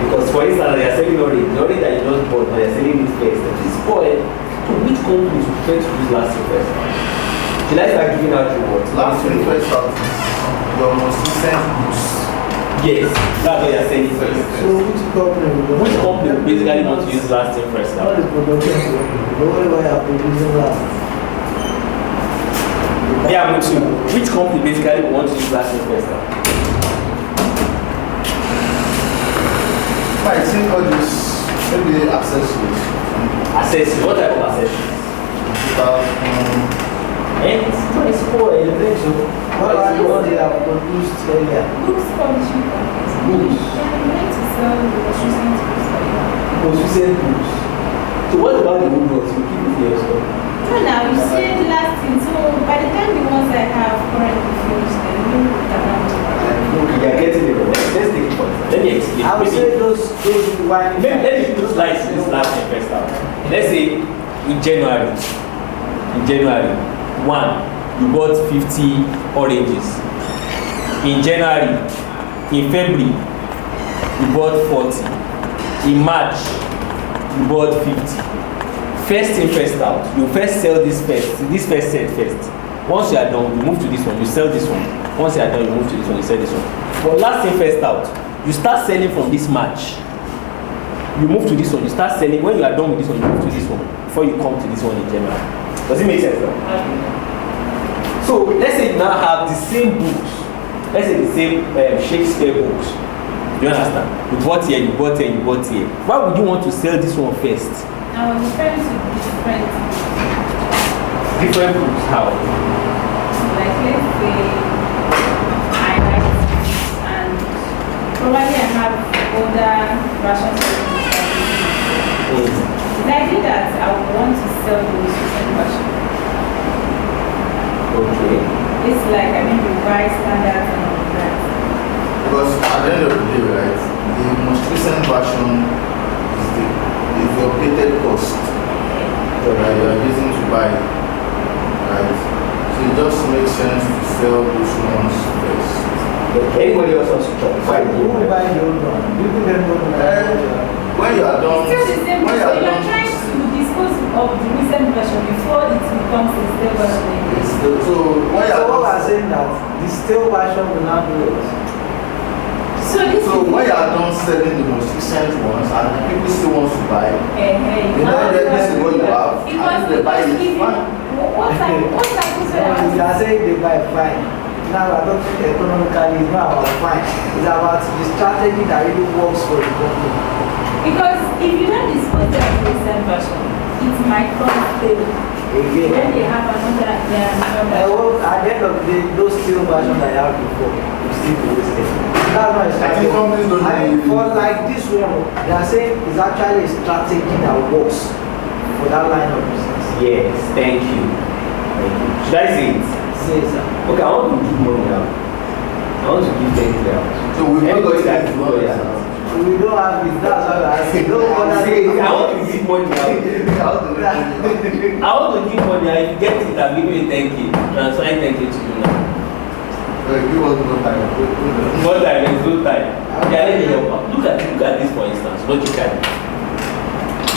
Because for instance, you're selling orange, the orange that you just bought, now you're selling it first. If it's spoiled, so which company would prefer to use last and first? Should I start giving out rewards? Last and first out is your most recent goods. Yes, that's what you're saying first. So which company Would basically want to use last and first now? All the production company. Nobody will have producing last. Yeah, me too. Which company basically want to use last and first now? I think all this, maybe accessories. Accessories. What type of accessories? It's spoiled. I think so. What are the ones that are produced earlier? Books publishing companies. Books. Yeah, you like to sell the recent books like that. Most recent books. So what about the old ones? You keep it in your store. No, now you see the last thing. So by the time the ones I have currently finished, then you put around. Okay, you are getting it. Let's take it for instance. Let me explain. I would say those wine. Maybe let me put slides in this last and first out. Let's say in January. in January, 1, you bought 50 oranges. In January, in February, you bought 40. In March, you bought 50. First in, first out. You first sell this first set first. Once you are done, you move to this one, you sell this one. Once you are done, you move to this one, you sell this one. But last in, first out, you start selling from this March. You move to this one, you start selling. When you are done with this one, you move to this one before you come to this one in January. Does it make sense? So let's say you now have the same books. Let's say the same Shakespeare books. You understand? You bought here, you bought here, you bought here. Why would you want to sell this one first? I was referring to different Books, how? like let's say I like this and probably I have older versions of this. It's likely that I would want to sell the most recent version. Okay. It's like revised standards and all that. Because at the end of the day, right, the most recent version is the updated cost that you are using to buy, right? So it just makes sense to sell those ones first. Anybody else wants to talk? Who will buy the old one? You think they're going to buy the old one? When you are done, Still the same, when so you are you are done, trying to dispose of the recent version before it becomes a stale version again. so when you So are what done, I'm saying that the stale version will not do it. So this so when you are done selling the most recent ones and people still want to buy, you know that this is what you have, because and they buy it, if you- fine. what happens when You are saying they buy fine. Now I don't think economically it's not about fine. It's about the strategy that really works for the company. because if you don't dispose of the recent version, it might come stale. Again. When they have another At version. the end of the day, those steel versions that you have before, you still be wasted. That's not a I think strategy. companies don't really- For like this one, they are saying it's actually a strategy that works for that line of business. Yes, thank you. Should I say it? Say that. Okay, I want to give money out. I want to give 10K out. So we've not Anybody got that it is to not work there. out. We don't have it. That's what I say. No one has Say it. I want to give money out. How do we do it? I want to give money out. If you get it, I'm giving you 10K. Transferring 10K to you now. Give us more time. No time, there's no time. Yeah, let me help out. Look at this for instance, logically.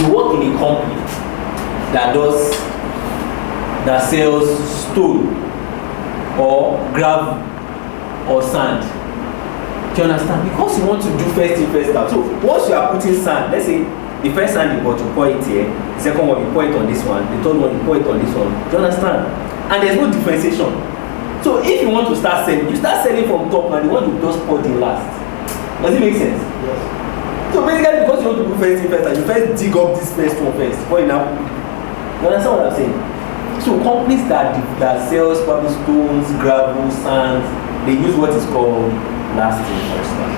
You work in a company that sells stone or gravel or sand. Do you understand? Because you want to do first in, first out. So once you are putting sand, let's say the first sand you bought, you pour it here, the second one you pour it on this one, the third one you pour it on this one. Do you understand? And there's no differentiation. So if you want to start selling, you start selling from top and the one you just poured in last. Does it make sense? Yes. So basically because you want to do first in, first out, you first dig up this first one first before you now. You understand what I'm saying? So companies that sells probably stones, gravel, sand, they use what is called last in, first out.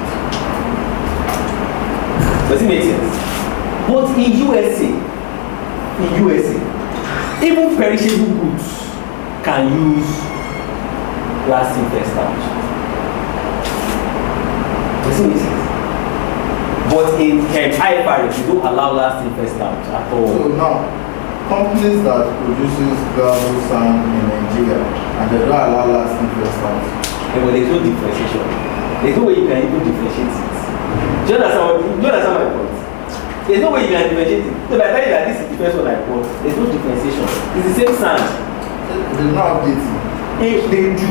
Does it make sense? But in USA, even perishable goods can use last in, first out. Does it make sense? But in IFRS, you don't allow last in, first out at all. So now, companies that produces gravel sand in Nigeria and they don't allow last interest out. Yeah, but there's no differentiation. There's no way you can even differentiate it. Do you understand my point? There's no way you can differentiate it. So by the time that this is the first one I bought, there's no differentiation. It's the same sand. They're not updating. If they do,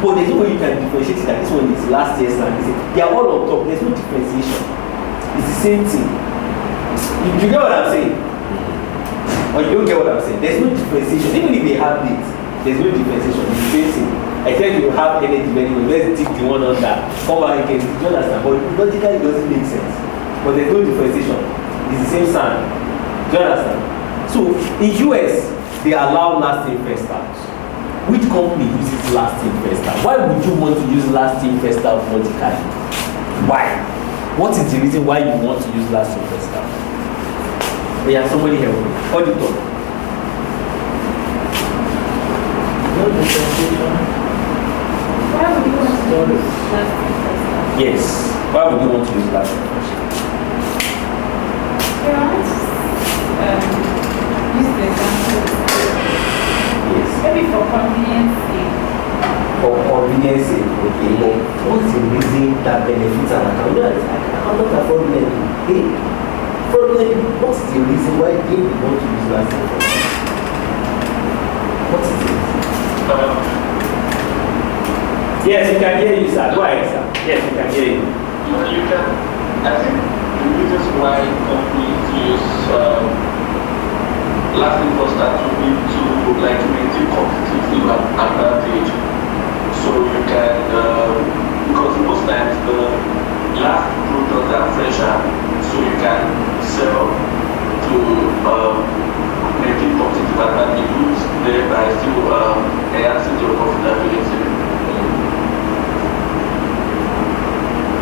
but there's no way you can differentiate it that this one is last year's sand. They are all on top. There's no differentiation. It's the same thing. You get what I'm saying? Or you don't get what I'm saying? There's no differentiation. Even if they have it, there's no differentiation. It's the same thing. I said you have energy very well. Let's take the one on that. Come back again. You understand? But logically it doesn't make sense. But there's no differentiation. It's the same sand. Do you understand? So in US, they allow last in, first out. Which company uses last in, first out? Why would you want to use last in, first out logically? Why? What is the reason why you want to use last in, first out? Yeah, somebody help me. Auditor. No differentiation. Why would you want to do this last in, first out? Yes. Why would you want to use last in, first out? Use the example. Maybe for convenience sake. For convenience sake, okay. But what's the reason that benefits an account? I'm not a fraudulent. Hey, fraudulent, what's the reason why they want to use that thing? What is it? Yes, we can hear you, sir. Go ahead, sir. Yes, we can hear you. You can, I think the reasons why companies use last interest to be to maintain competitive advantage. So you can, because most times the last products are fresher, so you can sell to maintain competitive advantage, thereby still enhancing your profitability.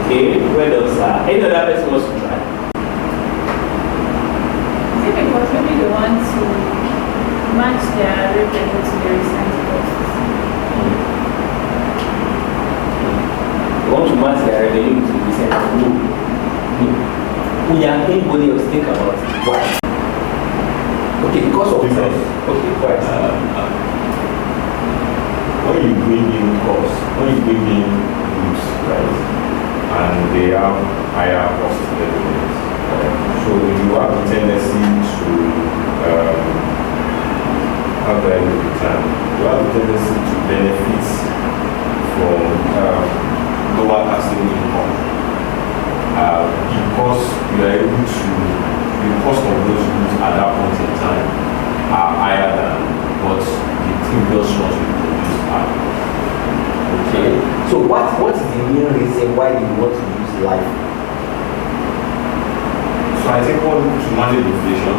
Okay, well done, sir. Any other person wants to try? Is it because maybe they want to match their revenue to their recent costs? They want to match their revenue to the recent costs? No. No. Anybody else think about it? Why? Okay, because of Because okay, why? when you bring in costs, when you bring in goods, right, and they have higher cost elements, so you have a tendency to, how do I look at time? You have a tendency to benefit from lower taxable income because you are able to, the cost of those goods at that point in time are higher than what the previous ones we produced are. Okay. So what is the main reason why they want to use life? So I think one to manage inflation,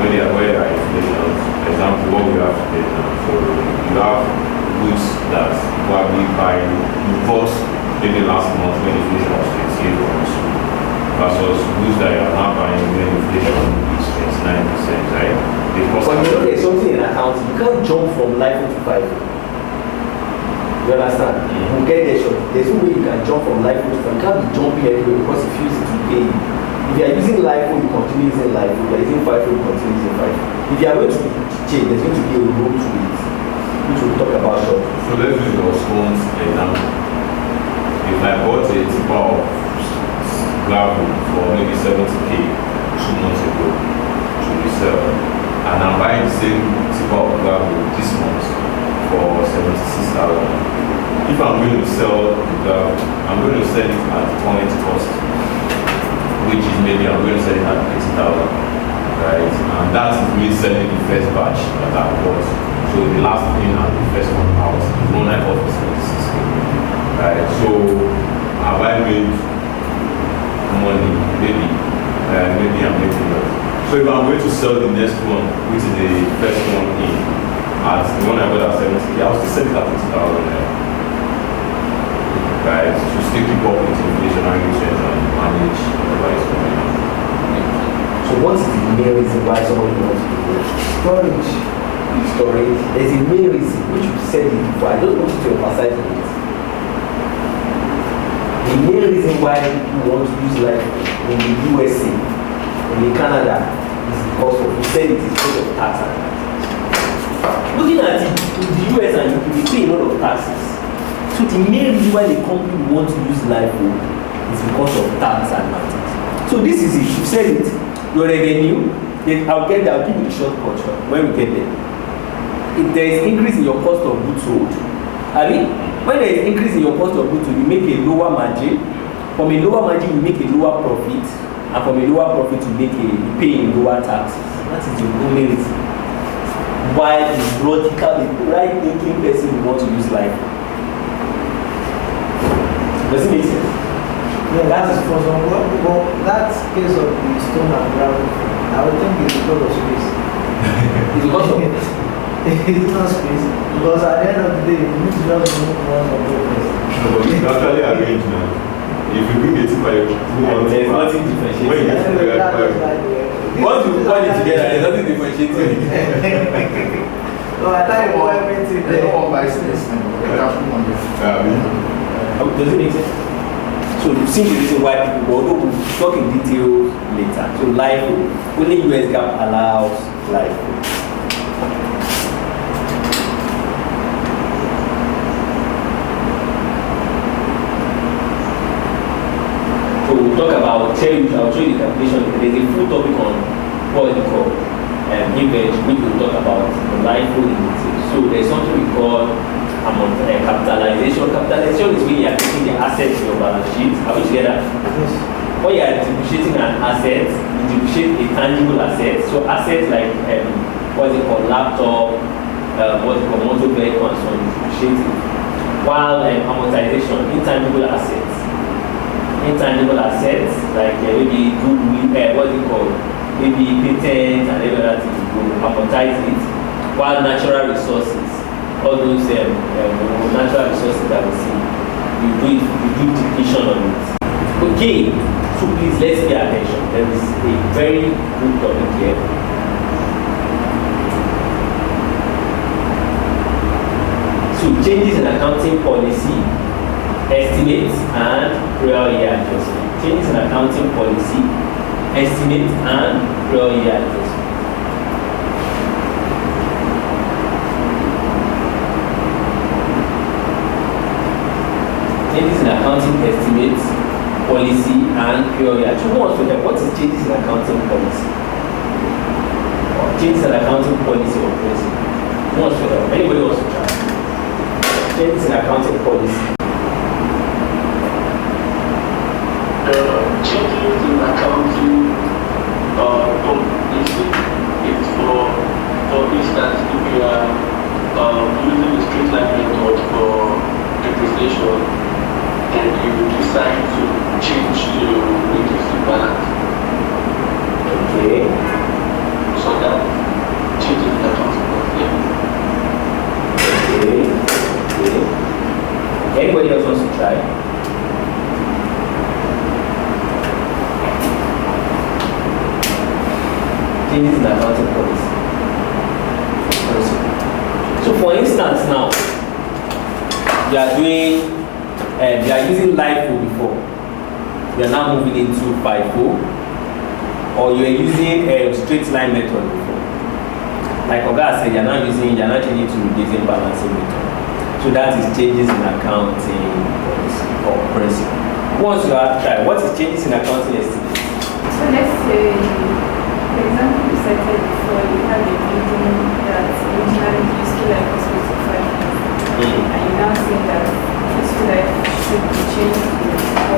when there are inflations, for example, what we have today now. So you have goods that probably you bought maybe last month when inflation was 28.2 versus goods that you are now buying when inflation is 29%, right? But you know there's something in accounting. You can't jump from life to 5. You understand? You get there short. There's no way you can jump from life to 5. You can't be jumping everywhere because it feels it will pay you. If you are using life, you continue using life. If you are using 5, you continue using 5. If you are going to change, there's going to be a road to it, which we'll talk about shortly. So let's use your stones example. If I bought a tipper of gravel for maybe 70k 2 months ago to resell, and I'm buying the same tipper of gravel this month for 76,000. If I'm going to sell the gravel, I'm going to sell it at current cost, which is maybe I'm going to sell it at 80,000, right? And that is me selling the first batch that I bought. So the last thing and the first one out is one I bought for 76k, right? So have I made money? Maybe I'm making it. So if I'm going to sell the next one, which is the first one in, as the one I bought at 70k, I'll still sell it at 80,000. Right, to still keep up with inflationary trends and manage whatever is going on. So what is the main reason why somebody wants to do it? Storage. Storage. There's a main reason which you said it before. I don't want you to emphasize on it. The main reason why you want to use life in the USA, in Canada, is because of, you said it is because of tax and taxes. Looking at it, in the US and you pay a lot of taxes. So the main reason why the company wants to use life is because of tax advantage. So this is it. You said it. Your revenue. I'll give you the short cut when we get there. If there is increase in your cost of goods sold, I mean, when there is increase in your cost of goods sold, you make a lower margin. From a lower margin, you make a lower profit, and from a lower profit, you pay in lower taxes. That is the only reason why the logical, the right-thinking person will want to use life. Does it make sense? Yeah, that is for some. Well, that case of the stone and gravel, I would think it's because of space. It's because of It's not space. Because at the end of the day, you need to just move one of the place. No, but it's actually arranged now. If you bring a tipper, there's nothing differentiating. when you get to the Once you put it together, there's nothing differentiating. No, I thought you were everything They there. don't want buy space now. They have to want it. Does it make sense? So you've seen the reason why people, although we'll talk in detail later. So life, only US GAAP allows life. we'll talk about, I'll show you the calculation. There's a full topic on what we call inventory, which we'll talk about the LIFO in detail. So there's something we call capitalization. Capitalization is when you are taking the assets in your balance sheet. Are we together? Yes. When you are depreciating an asset, you depreciate a tangible asset. So assets like what's it called, laptop, what's it called, motor vehicle, and so on, you depreciate it. While amortization, intangible assets. Intangible assets like maybe goodwill, what's it called, maybe patents and every other thing, you amortize it. While natural resources, all those natural resources that we see, you do depletion on it. Okay, so please let's pay attention. There is a very good topic here. So changes in accounting policy, estimates and prior year adjustment. Changes in accounting policy, estimates and prior year adjustment. Changes in accounting estimates, policy, and prior year. So who wants to know what is changes in accounting policy? Or changes in accounting policy or principle? Who wants to know? Anybody wants to try? Changes in accounting policy. Changes in accounting policy is for instance, if you are using the straight line method for depreciation, and you decide to change to reducing balance. Okay. So that changes the accounting policy. Okay. Anybody else wants to try? Changes in accounting policy. So for instance now, you are doing you are using LIFO before. You are now moving into FIFO, or you are using straight line method before. Like Oga said, you are now changing to reducing balancing method. So that is changes in accounting policy or principle. Once you have tried, what is changes in accounting estimate? So let's say, for example, you cited before, you have a building that originally used to like hospital for 5 years, and you now say that useful life should be changed to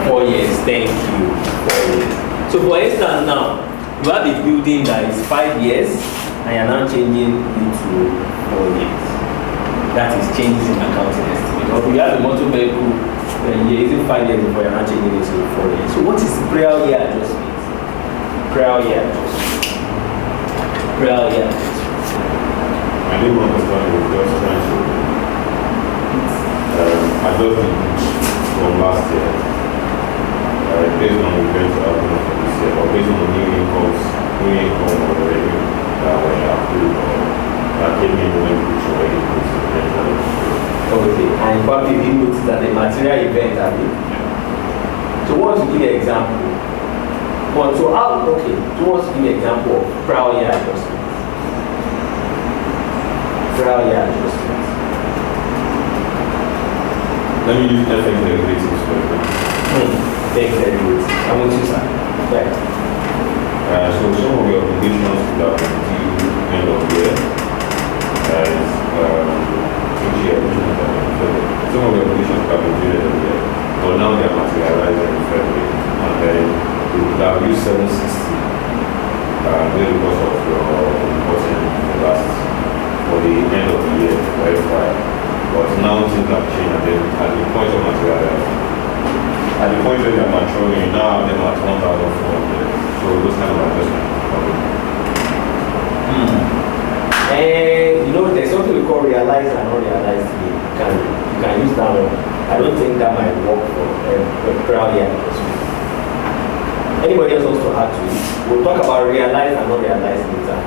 4 years. Thank you. 4 years. So for instance now, you have a building that is 5 years, and you are now changing into 4 years. That is changes in accounting estimate. Or you have a motor vehicle, when you're using 5 years before, you're not changing it to 4 years. So what is prior year adjustment? Prior year adjustment. Prior year adjustment. I didn't understand what you're just trying to adjust the books from last year based on events that happened for this year, or based on the new income or revenue that were approved or that came in when books were already put in the Okay, and probably didn't notice that the material event happened. So who wants to give an example? Who wants to give an example of prior year adjustment? Prior year adjustment. Let me use FX derivatives for example. FX derivatives. I want you, sir. Right. So some of your obligations that are due end of year is each year. Some of your obligations have been due end of year, but now they are materializing in February, and then you could have used 760 because of your reporting for the end of the year, verify. But now things have changed, and then at the point of materializing, at the point where they are maturing, you now have them at 1,400. So those kind of adjustments are coming. And there's something we call realized and unrealized gain. You can use that one. I don't think that might work for prior year adjustment. Anybody else wants to add to it? We'll talk about realized and unrealized later.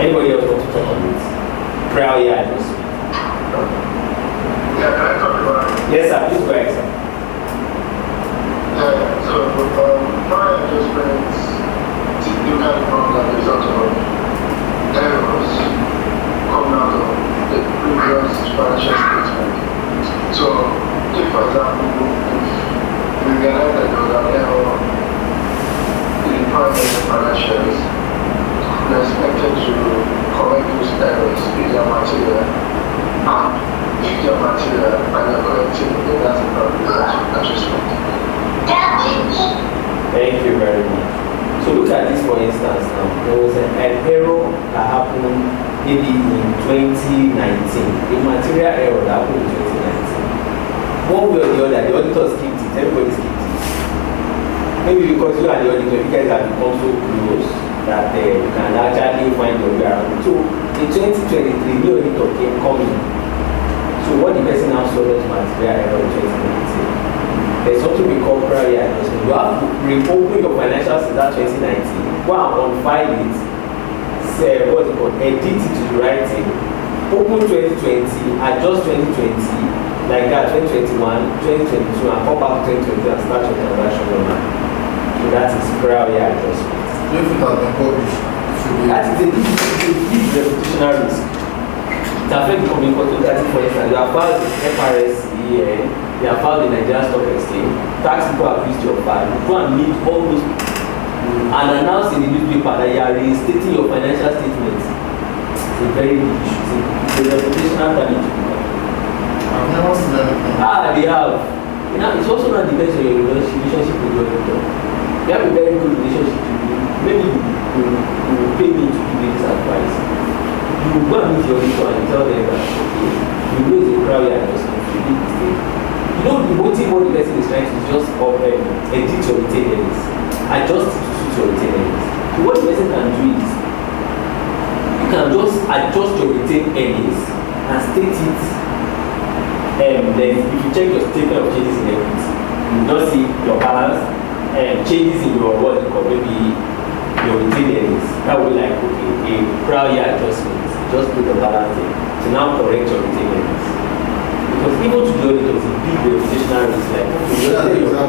Anybody else want to talk on it? Prior year adjustment. Yeah, can I talk about it? Yes, sir. Please go ahead, sir. Yeah, so prior adjustments typically from the result of errors coming out of the previous financial statement. So, if for example, if we realize that there was an error financials, you're expected to correct those errors in your material. And if your material and you're correcting, then that's a problem at respect. Thank you very much. So look at this for instance now. There was an error that happened maybe in 2019. A material error that happened in 2019. One way or the other, the auditors skipped it. Everybody skipped it. Maybe because you and the auditor, you guys have become so close that you can actually find your way around. So in 2023, the auditor came coming. So what the person now saw was material error in 2019. There's something we call prior year adjustment. You have to reopen your financial statement 2019, go and unfile it, say, what's it called, edit it to the right thing, open 2020, adjust 2020, like that, 2021, 2022, and come back to 2020 and start your transaction number. So that is prior year adjustment. If it has been published, it should be. That is a big reputational risk. It affects the company for instance, you have filed the FRSC, you have filed the Nigerian Stock Exchange, tax people have used your file, you go and meet all those people and announce in the newspaper that you are reinstating your financial statements. It's a very big issue. It's a reputational damage. I've never seen anything. They have. You know, it's also not depends on your relationship with your auditor. You have a very good relationship with you. Maybe you will pay me to give you this advice. You go and meet your auditor and tell them that, okay, you know it's a crowd adjustment, you did mistake. You know, the motive what the person is trying to just edit your retained earnings, adjust it to suit your retained earnings. So what the person can do is, you can just adjust your retained earnings and state it. Then if you check your statement of changes in equity, you will just see your balance and changes in your what you call maybe your retained earnings. That will be like, okay, a prior year adjustment. Just put the balance in to now correct your retained earnings. Because even to the auditors, it's a big reputational risk. Like,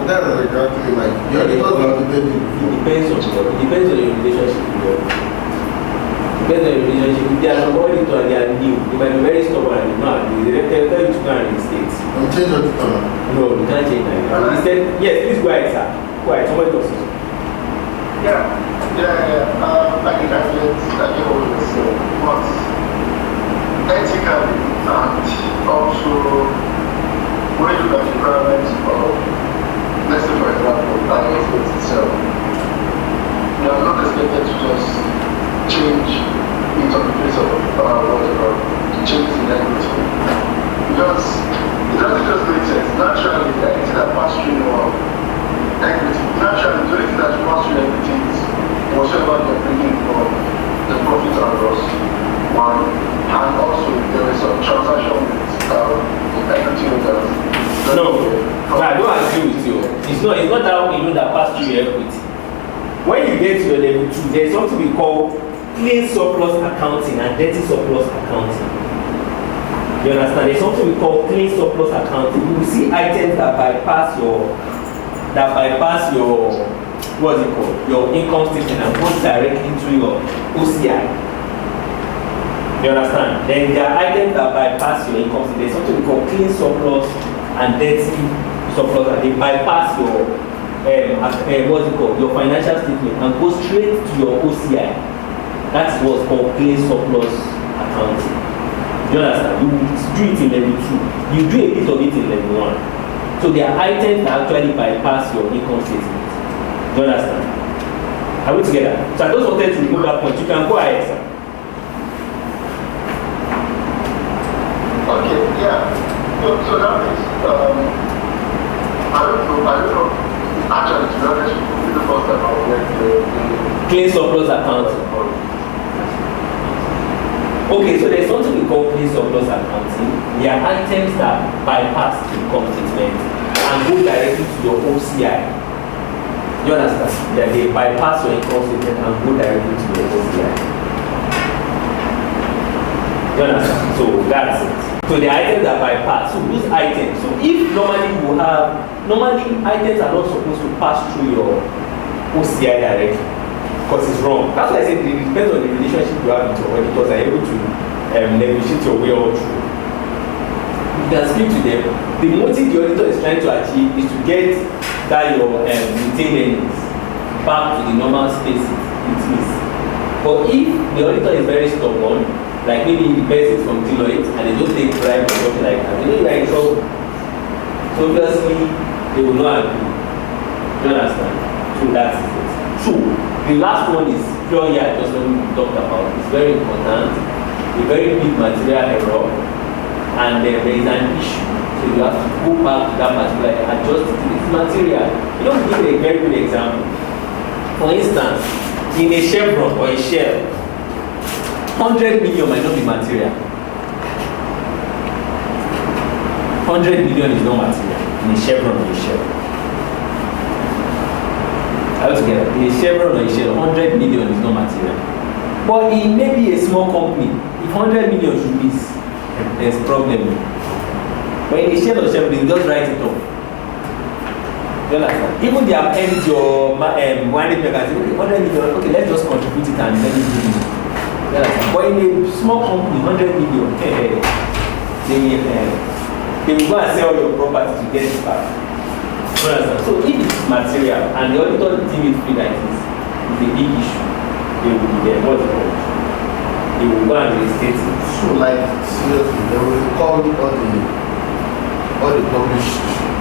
That's exactly like your auditors have to pay people. it depends on your relationship with your auditor. Depends on your relationship. If they are some auditor and they are new, they might be very stubborn and not. They tell you to go and reinstate. Don't change your auditor. No, you can't change that. Instead, yes, please go ahead, sir. Go ahead. Somebody talks to you. I think I get what you're saying, but ethically and also when you look at the environment of, let's say for example, IFS itself, you are not expected to just change it on the place of whatever, changes in equity. Because it doesn't just make sense. Naturally, anything that passes through your equity, naturally, the only thing that passes through equity is whatever you're bringing for the profit and loss, one, and also there is some transaction with equity holders. No, I don't agree with you. It's not that you know that pass through your equity. When you get to your level 2, there's something we call clean surplus accounting and dirty surplus accounting. You understand? There's something we call clean surplus accounting. You will see items that bypass your what's it called? Your income statement and goes directly into your OCI. You understand? Then there are items that bypass your income statement. There's something we call clean surplus and dirty surplus, and they bypass your what's it called? Your financial statement and go straight to your OCI. That's what's called clean surplus accounting. You understand? You do it in level 2. You do a bit of it in level 1. So there are items that actually bypass your income statement. Do you understand? Are we together? So I just wanted to remove that point. You can go ahead, sir. Okay, yeah. So that means, I don't know. Actually, to be honest, this is the first time I went to Clean surplus accounting. Okay, so there's something we call clean surplus accounting. There are items that bypass income statement and go directly to your OCI. You understand? That they bypass your income statement and go directly to your OCI. You understand? So that's it. So the items that bypass, so those items, so if normally items are not supposed to pass through your OCI directly because it's wrong. That's why I said it depends on the relationship you have with your auditors are able to negotiate your way all through. You can speak to them. The motive the auditor is trying to achieve is to get that your retained earnings back to the normal spaces. it is. But if the auditor is very stubborn, like maybe the person is from Deloitte and they don't take bribe or something like that, you are in trouble. So obviously, they will not agree. Do you understand? So that is it. So the last one is pure year adjustment we talked about. It's very important. A very big material error, and there is an issue. So you have to go back to that material and adjust it to its material. You know, give a very good example. For instance, in a chevron or a shell, 100 million might not be material. 100 million is not material in a chevron or a shell. Altogether, in a chevron or a shell, 100 million is not material. But in maybe a small company, if 100 million should miss, there's a problem. But in a shell or chevron, you just write it off. You understand? Even they have ended your management can say, okay, 100 million, okay, let's just contribute it and let it do it. But in a small company, 100 million, they will go and sell your property to get it back. So if it's material and the auditor deem it feel like it's a big issue, they will be there. What's wrong? They will go and restate it. So like seriously, they will call all the published.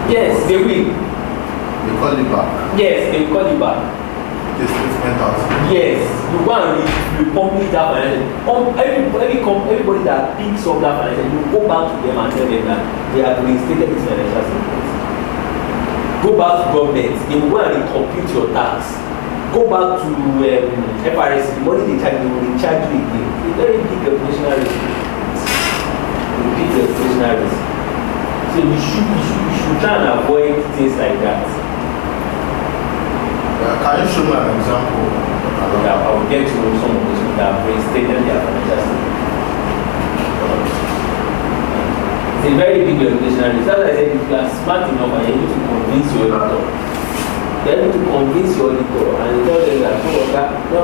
Yes, they will. They call it back. Yes, they will call it back. The statement out. Yes, you go and republish that financial. Everybody that picks up that financial, you go back to them and tell them that they have reinstated this financial statement. Go back to government, they will go and compute your tax. Go back to FRS, the money they charge you, they charge you again. It's a very big reputational risk. Big reputational risk. So you should try and avoid things like that. Can you show me an example? I will get to some of those that have reinstated their financial statement. It's a very big reputational risk. As I said, if you are smart enough and you're able to convince your auditor, you're able to convince your auditor and you tell them that, no,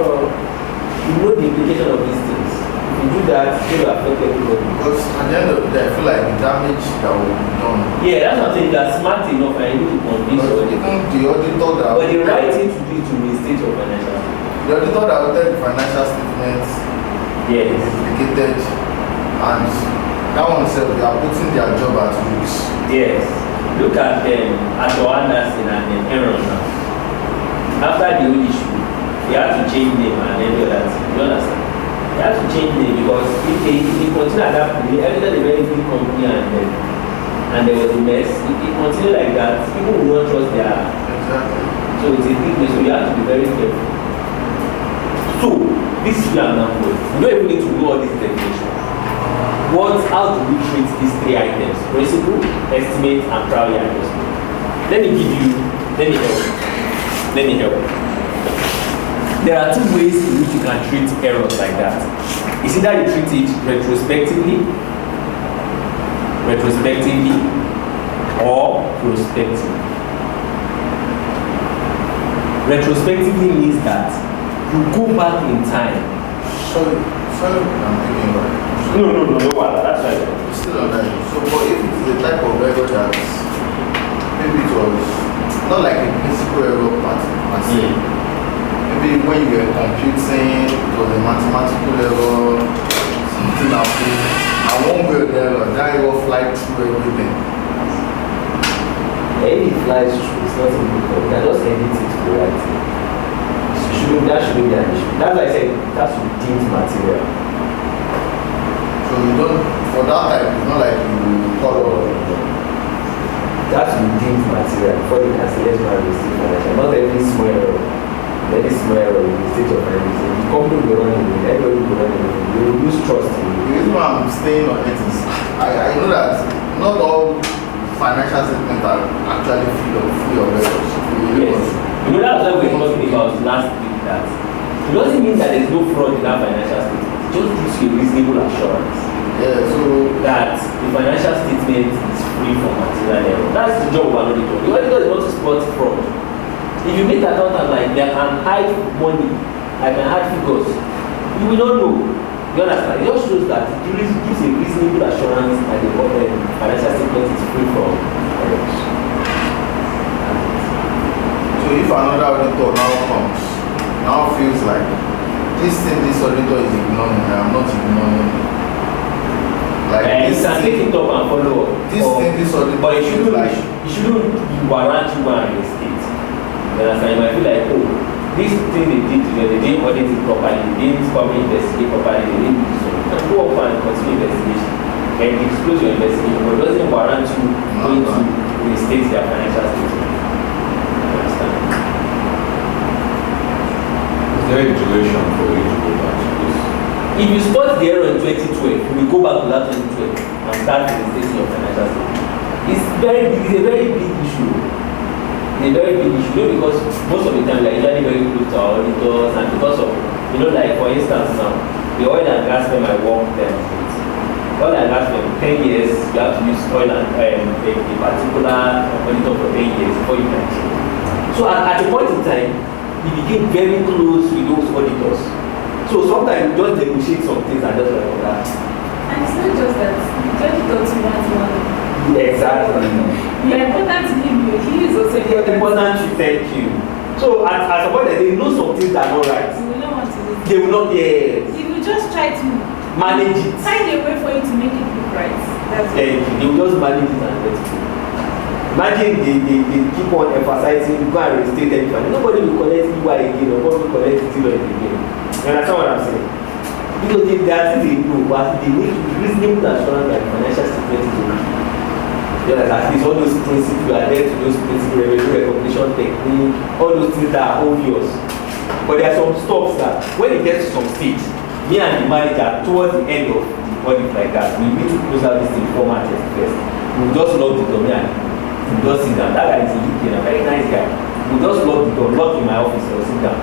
you know the implication of these things. If you do that, it will affect everybody. Because at the end of the day, I feel like the damage that will be done. Yeah, that's what I'm saying. You're smart enough and able to convince your auditor. Even the auditor that. But the right thing to do is to reinstate your financial statement. The auditor that will tell the financial statements. Yes. Is implicated, and that one said they are putting their job at risk. Yes. Look at Ato Anderson and Aaron now. After the whole issue, they had to change name and every other thing. You understand? They had to change name because if they continue at that point, every time a very big company and there was a mess, if they continue like that, people will not trust their. Exactly. So it's a big mess, so you have to be very careful. So, this is your example. You don't even need to know all these definitions. How do we treat these three items? Principle, estimate, and prior adjustment. Let me help. There are two ways in which you can treat errors like that. It's either you treat it retrospectively, or prospectively. Retrospectively means that you go back in time. Sorry, I'm thinking about it. No, that's right. It's still on that. So, but if it's the type of error that maybe it was not like a principal error per se. Maybe when you were computing, it was a mathematical error, something happened, and one way or the other, that error flies through everything. Yeah, if it flies through, it's not a good problem. You can just edit it to the right thing. That shouldn't be an issue. That's why I said that's deemed material. So you don't, for that type, it's not like you follow. That's deemed material before you can say let's go and receive financial. Not every small error. Every small error in the state of financial. The company will run away, everybody will run away. You will lose trust in you. The reason why I'm staying on it is I know that not all financial statements are actually free of errors. Yes. You know that's why we were talking about last week that it doesn't mean that there's no fraud in that financial statement. It just gives you a reasonable assurance. Yeah, so that the financial statement is free from material error. That's the job of an auditor. The auditor is not to spot fraud. If you make an accountant like they can hide money, I can hide figures, you will not know. You understand? It just shows that it gives a reasonable assurance that the financial statement is free from errors. if another auditor now comes now feels like this thing this auditor is ignoring, I'm not ignoring it. Like And you this can take thing, it up and follow up. this thing this auditor But it feels like shouldn't warrant you and your state. You understand? You might feel like, oh, this thing they did today, they didn't audit it properly, they didn't probably investigate properly, they didn't do so. You can go up and continue investigation and disclose your investigation, but it doesn't warrant you going to restate their financial statement. You understand? Is there a duration for you to go back to this? If you spot the error in 2012, you will go back to that 2012 and start restating your financial statement. It's a very big issue. It's a very big issue, because most of the time we are usually very close to our auditors, and because of, like for instance now, the oil and gas firm I work there, oil and gas firm, 10 years, you have to use oil and a particular auditor for 10 years before you can change. So at a point in time, we became very close with those auditors. So sometimes we just negotiate some things and just like that. And it's not just that, the auditor too wants money. Exactly. You are important to him, he is also Important to thank you. So at a point that they know some things that are not right. You will not want to do it. They will not, yes. He will just try to Manage it. find a way for you to make it look right. That's it. Thank you. They will just manage it and let it go. Imagine they keep on emphasizing, go and restate everybody. Nobody will collect EY again, or nobody will collect zero again. You understand what I'm saying? Because they are things they know, but they need reasonable assurance that financial statement is okay. At least all those principles are there to those principles, revenue recognition technique, all those things that are obvious. But there are some stuff that when it gets to some stage, me and the manager towards the end of the audit like that, we need to close out this thing format first. We'll just lock the door and we'll just sit down. That guy is a UK, a very nice guy. We'll just lock the door, lock in my office or sit down.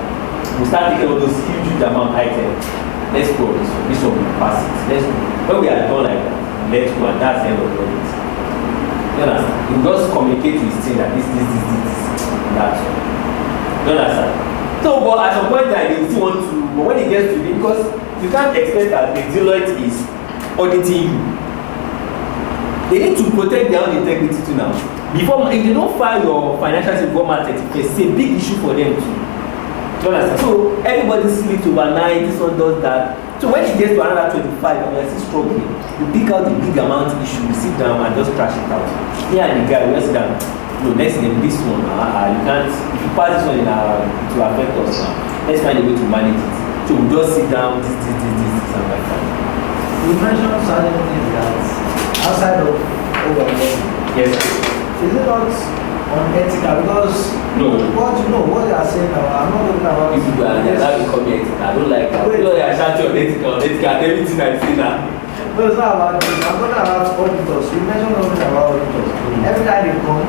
We'll start taking all those huge amount of items. Let's go this one. This one will pass it. Let's go. When we are done like that, let's go, and that's the end of the audit. You understand? You just communicate with his team that this, that. You understand? So, but at some point that they still want to, but when it gets to it, because you can't expect that the Deloitte is auditing you. They need to protect their own integrity too now. Before, if they don't file your financial statement, it's a big issue for them too. You understand? So everybody sleeps overnight, this one does that. So when it gets to another 25 and you're still struggling, you pick out the big amount issue, you sit down and just crash it out. Me and the guy, we just sit down. No, let's name this one. You can't, if you pass this one, it will affect us now. Let's find a way to manage it. So we just sit down, this, and like that. You mentioned certain things that outside of overworking. Yes. Is it not unethical? Because No. what you are saying now, I'm not talking about If you are allowed to comment, I don't like that. Wait. You know, I shout your ethical, everything I say now. No, it's not about this. I'm talking about auditors. You mentioned something about auditors. Every time they come,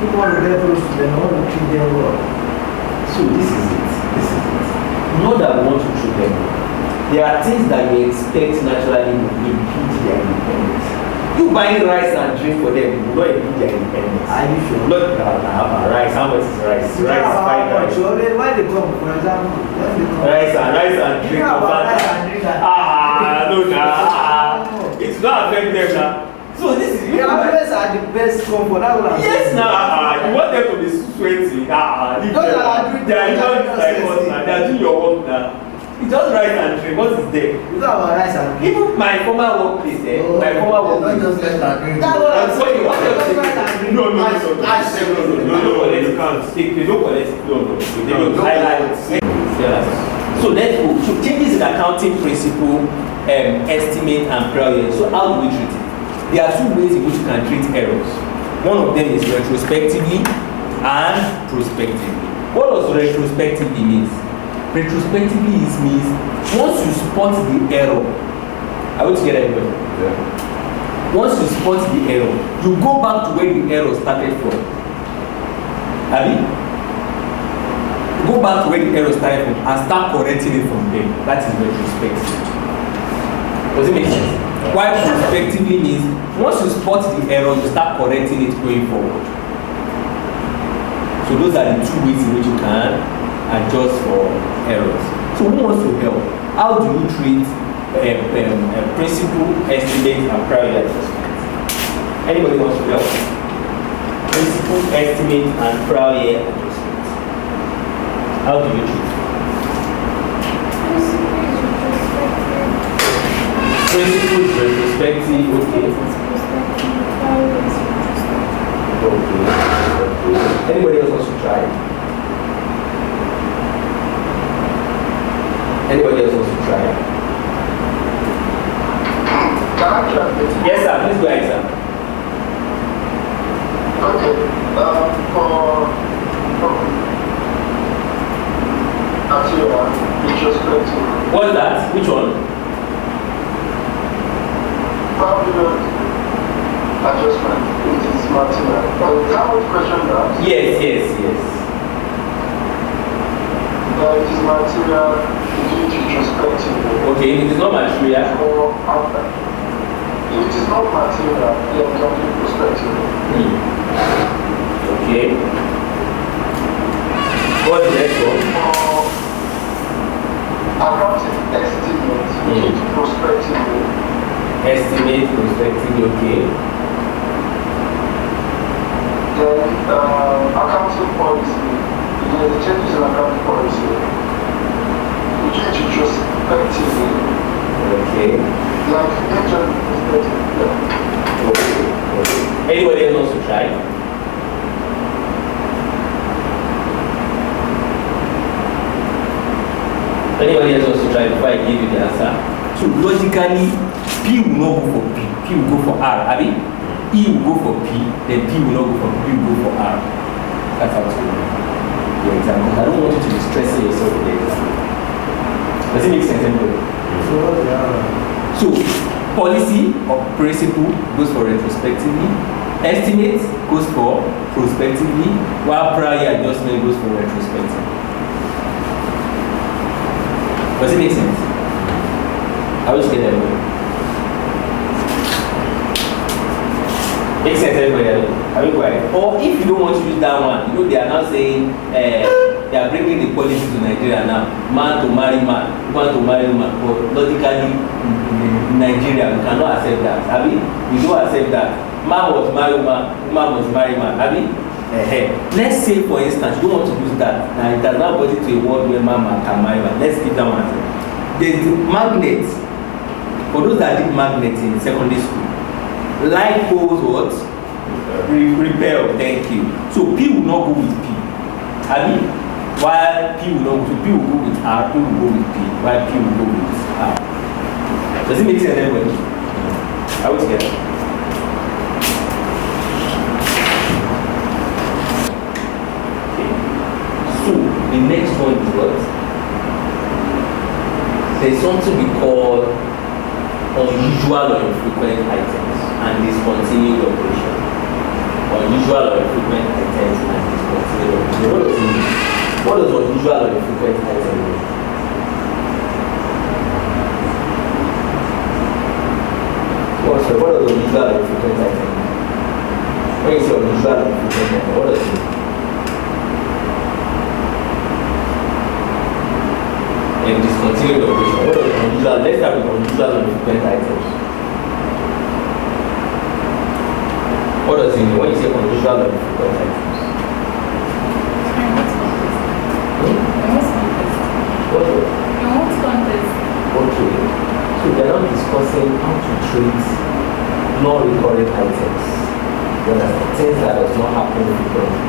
people want to get close to them, want to treat them well. So this is it. Not that we want to treat them. There are things that you expect naturally will impede their independence. You buying rice and drink for them will not impede their independence. Are you sure? Not rice. How much is rice? Rice, fine rice. When they come, for example, when they come. Rice and drink. You know about rice and drink. No. It's not affect them now. So this is The Americans are the best comfort. That's what I'm yes, saying. now you want them to be sweaty. Those are doing they are not their like business. us now. They are doing your work now. It's just rice and drink. What is there? You talk about rice and drink. Even my former workplace, my former not workplace. just let that drink. That's what I'm That's what you want saying. them to Rice and drink. No. They don't collect it. They don't collect it. No. They don't highlight it. So let's go. So changes in accounting principle, estimate and prior. So how do we treat it? There are two ways in which you can treat errors. One of them is retrospectively and prospectively. What does retrospectively mean? Retrospectively means once you spot the error, are we together everybody? Yeah. Once you spot the error, you go back to where the error started from. Abi? Go back to where the error started from and start correcting it from there. That is retrospective. Does it make sense? While prospectively means once you spot the error, you start correcting it going forward. So those are the two ways in which you can adjust for errors. So who wants to help? How do you treat principal, estimate, and prior adjustment? Anybody wants to help? Principal, estimate, and prior adjustment. How do you treat it? Principle is retrospective, okay. Okay. Anybody else wants to try? Anybody else wants to try? Yes, sir. Please go ahead, sir. Okay. For retrospective. What's that? Which one? Fabulous adjustment. It is material. Is that what question that? Yes. It is material. It is retrospective. Okay, it is not material. Or after. If it is not material, then it can be prospective. Okay. What's the next one? Accounting estimate. It is prospective. Estimate, prospective, okay. Then accounting policy. There are changes in accounting policy. Which is retrospective. Okay. Like future perspective. Okay. Anybody else wants to try? Anybody else wants to try before I give you the answer? So logically, P will not go for P. P will go for R. Abi? E will go for P. Then P will not go for P. Will go for R. That's how it's going. The example. I don't want you to be stressing yourself with the exam. Does it make sense, anybody? So, policy or principle goes for retrospectively. Estimate goes for prospectively, while prior adjustment goes for retrospectively. Does it make sense? I wish get everybody. Makes sense, everybody? Are we quiet? Or if you don't want to use that one, you know they are now saying they are bringing the policy to Nigeria now. Man to marry man, woman to marry woman. But logically, in Nigeria, we cannot accept that. Abi, we don't accept that. Man must marry woman, woman must marry man. Abi, let's say for instance, you don't want to use that. Now it has now got into a world where man can marry man. Let's keep that one. There's the magnet. For those that did magnet in secondary school, like pose what? Repel, thank you. So P will not go with P. Abi, while P will not go, so P will go with R, P will go with P, while P will go with R. Does it make sense, everybody? I will get it. Okay. So the next one is what? There's something we call unusual or infrequent items and discontinued operation. Unusual or infrequent items and discontinued operation. What does it mean? What does unusual or infrequent item mean? What does unusual or infrequent item mean? When you say unusual or infrequent item, what does it mean? And discontinued operation. What does unusual? Let's start with unusual and infrequent items. What does it mean when you say unusual and infrequent items? What? Okay. So we are not discussing how to treat non-recurring items. There are things that does not happen frequently.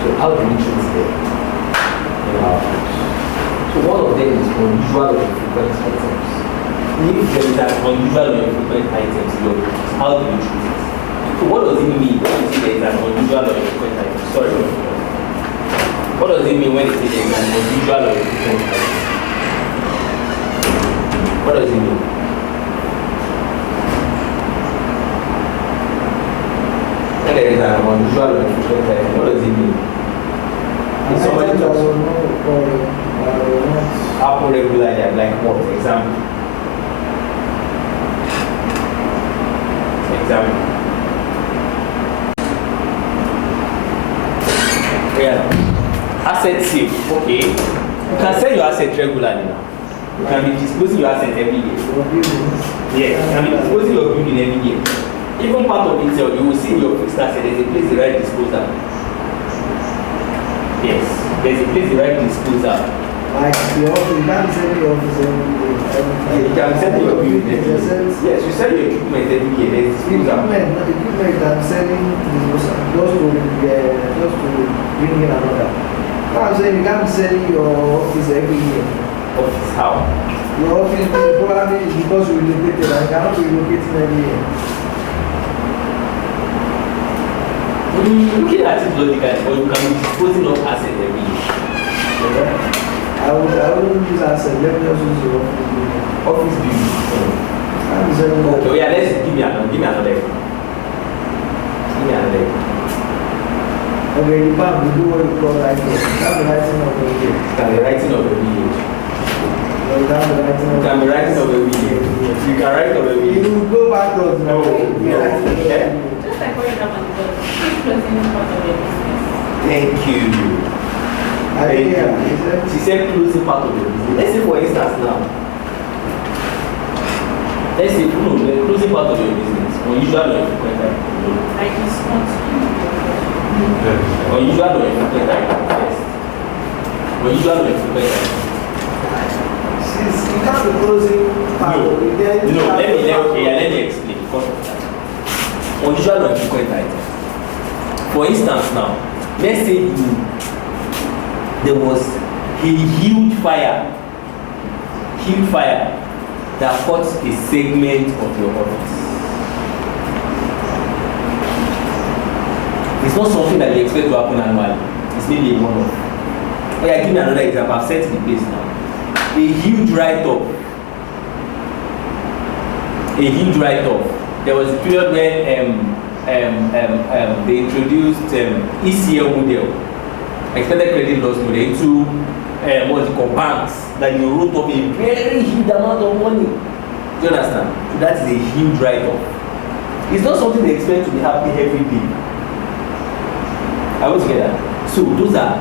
So how do we treat them in our lives? So one of them is unusual or infrequent items. If there is an unusual or infrequent item to your business, how do you treat it? So what does it mean when you say there is an unusual or infrequent item? Sorry. What does it mean when you say there is an unusual or infrequent item? What does it mean? When there is an unusual or infrequent item, what does it mean? If somebody talks happen regularly, like what? Example. Yeah. Asset sale. Okay. You can sell your asset regularly now. You can be disposing your asset every year. Yes. You can be disposing your building every year. Even part of it, you will see your fixed asset. There's a place the right disposal. Yes. There's a place the right disposal. Like the office, you can't send the office every day. You can send your equipment. Yes, you sell your equipment every year. There's Equipment I'm selling just to bring in another. I'm saying you can't sell your office every year. Office how? Your office probably is because you relocated and you cannot be relocating every year. Looking at it logically, or you can be disposing of assets every year. Yeah. I wouldn't use asset, let me just use your office building. Office building. I'm selling that. Okay, yeah, let's give me another. Give me another. Okay, the bank will do what you call writing. That's the writing of the year. Can be writing of every year. No, that's the writing of Can be writing of every year. You can write of every year. You go backwards now. Yeah. Just like what you have on the board, keep closing part of your business. Thank you. She said closing part of your business. Let's say for instance now. Let's say the closing part of your business. Unusual or frequent item. Like it's not Unusual or frequent item first. Unusual or frequent item. You can't be closing part of it. Let me explain because of that. Unusual or frequent item. For instance now, let's say there was a huge fire that caught a segment of your office. It's not something that you expect to happen annually. It's maybe a one-off. Oh yeah, give me another example. I've set the pace now. A huge write-off. There was a period where they introduced ECL model. Expected credit loss model into what's it called, banks that you wrote up a very huge amount of money. Do you understand? So that is a huge write-off. It's not something they expect to be happening every day. Are we together? So those are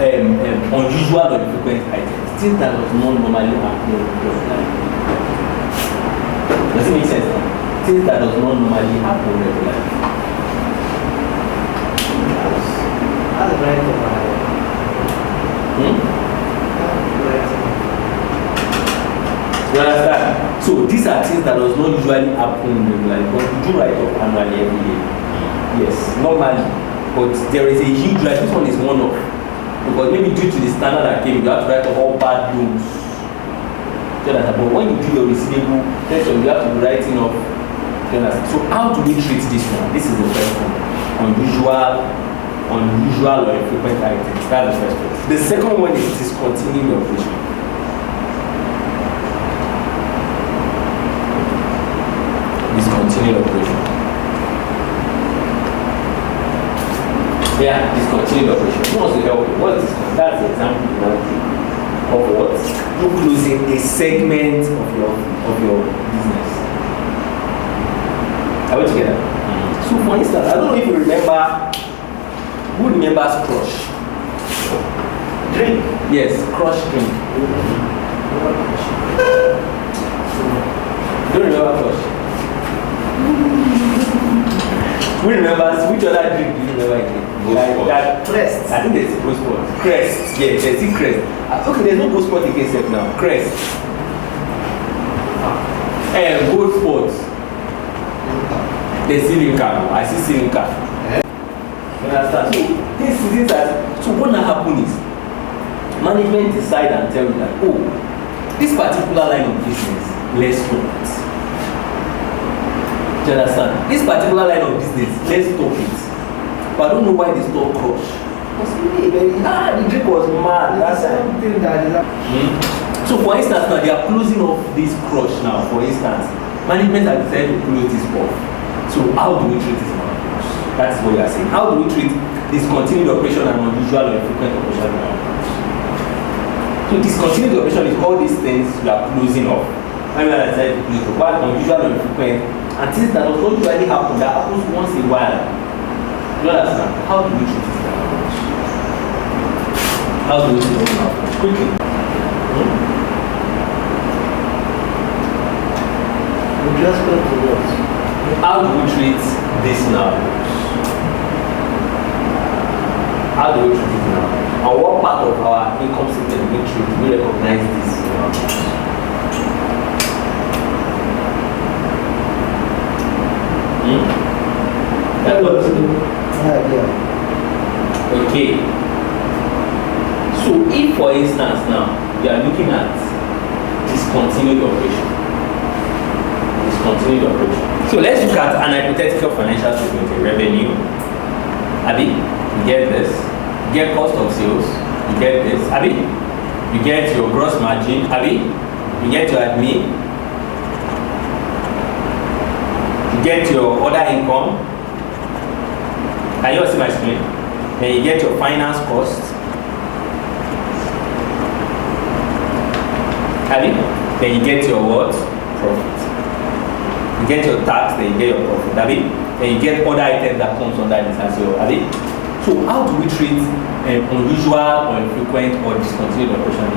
unusual or frequent items. Things that does not normally happen in your life. Does it make sense now? Things that does not normally happen in your life. That's right of my You understand? So these are things that does not usually happen in life, but we do write off annually every year. Yes, normally. But there is a huge write. This one is one off. Because maybe due to the standard that came, you have to write off all bad loans. You understand? But when you do your receivable section, you have to be writing off. You understand? So how do we treat this one? This is the first one. Unusual or infrequent items. That's the first one. The second one is discontinuing operation. Discontinued operation. Yeah, discontinued operation. Who wants to help you? What is discontinued? That's the example you want to of what? You closing a segment of your business. Are we together? So for instance, I don't know if you remember. Who remembers Crush? Drink. Yes, Crush drink. Don't remember Crush? Who remembers which other drink do you remember again? Like that Crest. I think there's a Ghost Spot. Crest. Yeah, there's a Crest. Okay, there's no Ghost Spot again except now. Crest. Gold Spot. There's Silinka. I see Silinka. You understand? So what now happen is management decide and tell you that, oh, this particular line of business, let's stop it. Do you understand? This particular line of business, let's stop it. But I don't know why they stop Crush. Because really the drink was mad. That's something that is So for instance now they are closing off this Crush now, for instance. Management has decided to close this off. So how do we treat this now? That's what you are saying. How do we treat discontinued operation and unusual or frequent operation? So discontinued operation is all these things you are closing off. I mean, I said what unusual or frequent and things that don't usually happen, that happens once in a while. You understand? How do we treat this now? How do we treat this now? Quickly. We just go to what? How do we treat this now? How do we treat it now? And what part of our income statement we recognize this? That was okay. So if, for instance, now we are looking at discontinued operation. So let's look at an hypothetical financial statement, a revenue. Abi, you get this. You get cost of sales. You get this. Abi, you get your gross margin. Abi, you get your admin. You get your other income. Can you see my screen? Then you get your finance costs. Abi, then you get your what? Profit. You get your tax, then you get your profit. Abi, then you get other items that comes under this as well. Abi. So how do we treat unusual or infrequent or discontinued operation?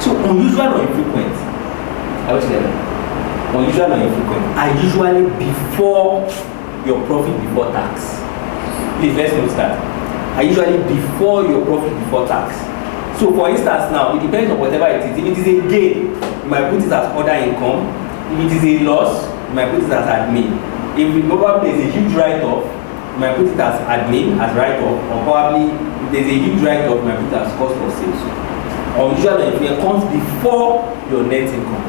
So unusual or infrequent, I will tell you. Unusual or infrequent are usually before your profit before tax. Please let's note that. Are usually before your profit before tax. So for instance now, it depends on whatever it is. If it is a gain, you might put it as other income. If it is a loss, you might put it as admin. If it probably is a huge write-off, you might put it as admin, as write-off, or probably if there's a huge write-off, you might put it as cost of sales. Or usually it comes before your net income.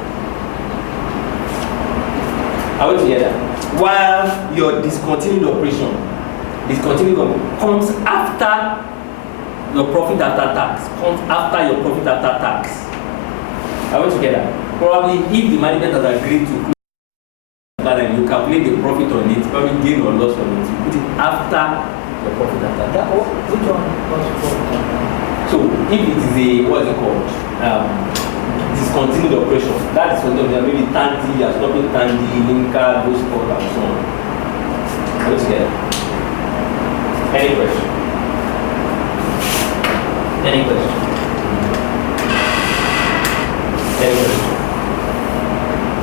Are we together? While your discontinued operation comes after your profit after tax. Are we together? Probably if the management has agreed to close and you calculate the profit on it, probably gain or loss on it, you put it after the profit after tax. Which one was for? So if it is a, what is it called? Discontinued operation. That is for example, maybe Tandy, you are stopping Tandy, Linka, those stuff and so on. Are we together? Any question? Any question?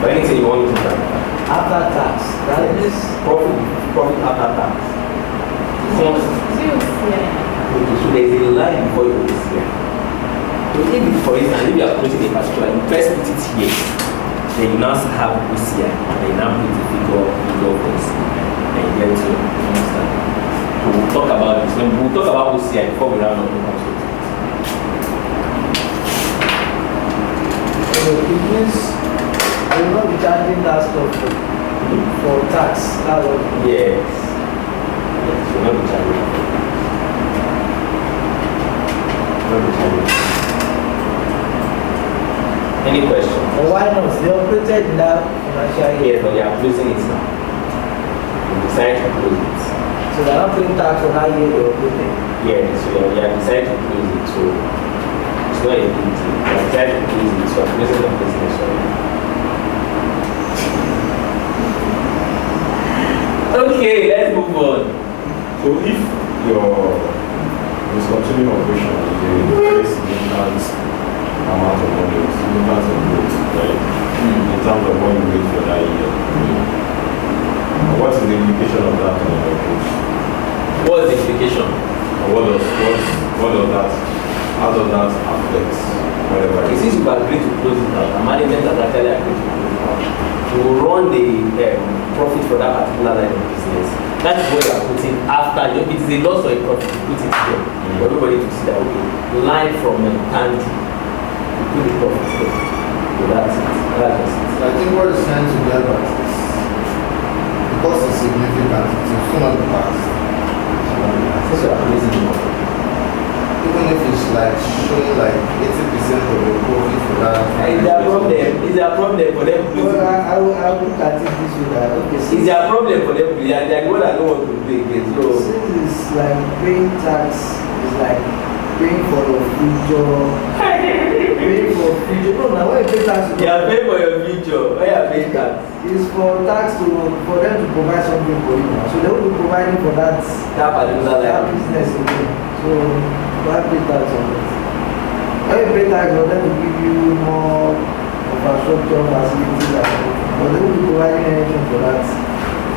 But anything you want me to clarify? After tax, that is Profit after tax. Okay, so there is a line before you put this here. So if it, for instance, if you are putting a particular, you first put it here, then you now have OCI, and you now put the figure of this, and you get to understand. So we'll talk about this. We'll talk about OCI before we round up the concept. it means I will not be charging that stuff for tax. That's what it means. Yes. Yes, you're not be charging. Not be charging. Any questions? But why not? They operated in that financial year. Yes, but they are closing it now. They decided to close it. So they're not paying tax on that year they operated. Yeah, so they have decided to close it. So it's not a big deal. They have decided to close it. So I'm closing the business already. Okay, let's move on. So if your discontinued operation is a very significant amount of money, significant of growth, right? In terms of what you made for that year. What is the implication of that on your approach? What is the implication? And how does that affect whatever Okay, it since is? you've agreed to close it out, the management has actually agreed to close it out. You will run the profit for that particular line of business. That is what you are putting after. If it is a loss or a profit, you put it here for everybody to see that, okay, line from Tandy, you put the profit here. So that's it. That's just it. So I think what is trying to get at is because it's significant, it will soon not be passed. Since you are placing the money. Even if it's like showing like 80% of the profit for that. Is there a problem? Is there a problem for them Well, closing? I will look at it this way that, okay, Is there a problem for them? They are the one that don't want to pay again. So since it's like paying tax, it's like paying for your future. Paying for future. No, now when you pay tax, you are paying for your future. Why you are paying tax? it's for tax for them to provide something for you. So they will be providing for that That particular business again. So why pay tax on it? When you pay tax for them to give you more infrastructure facilities and everything, but they will be providing anything for that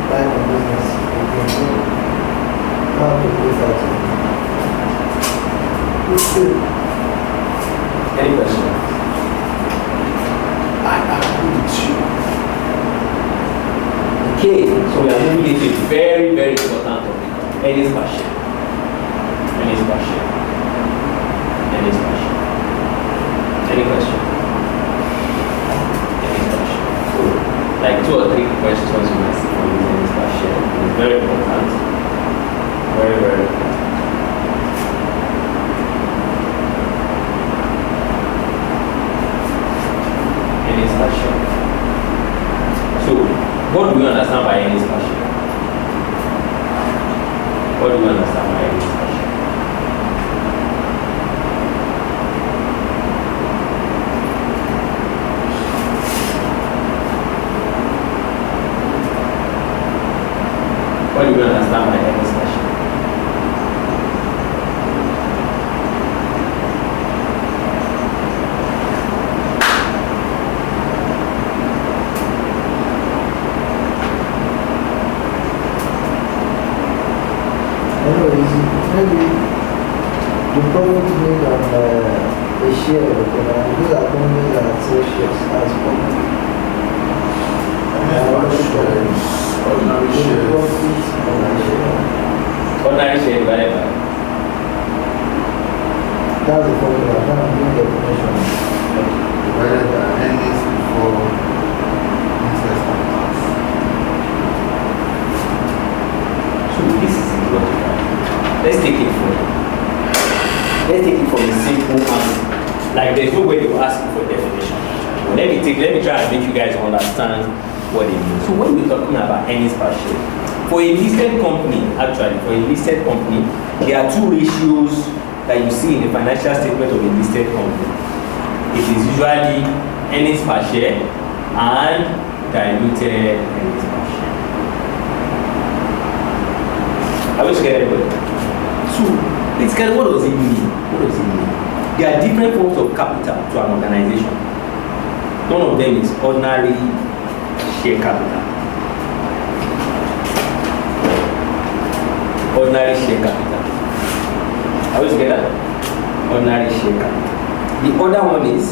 type of business again. So how to pay tax on it? Any questions? I agree with you. Okay, so we are moving into a very, very important topic. Earnings per share. Earnings per share. Earnings per share. Any question? Earnings per share. So, like 2 or 3 questions you must see on earnings per share. It's very important. Very, very important. Earnings per share. So, what do you understand by earnings per share? What do you understand by earnings per share? What do you understand by earnings per share? Maybe the profit made on a share of the company, those are companies that sell shares as company. Ordinary The shares. profit on a share. Ordinary share divided by. That's the formula. That's the definition. Divided by earnings before interest and tax. So this is logical. Let's take it from a simple answer. Like there's no way to ask you for definition. But let me try and make you guys understand what it means. So when we're talking about earnings per share, for a listed company, there are 2 ratios that you see in the financial statement of a listed company. It is usually earnings per share and diluted earnings per share. Are we together, everybody? So, basically, what does it mean? There are different forms of capital to an organization. One of them is ordinary share capital. Ordinary share capital. Are we together? Ordinary share capital. The other one is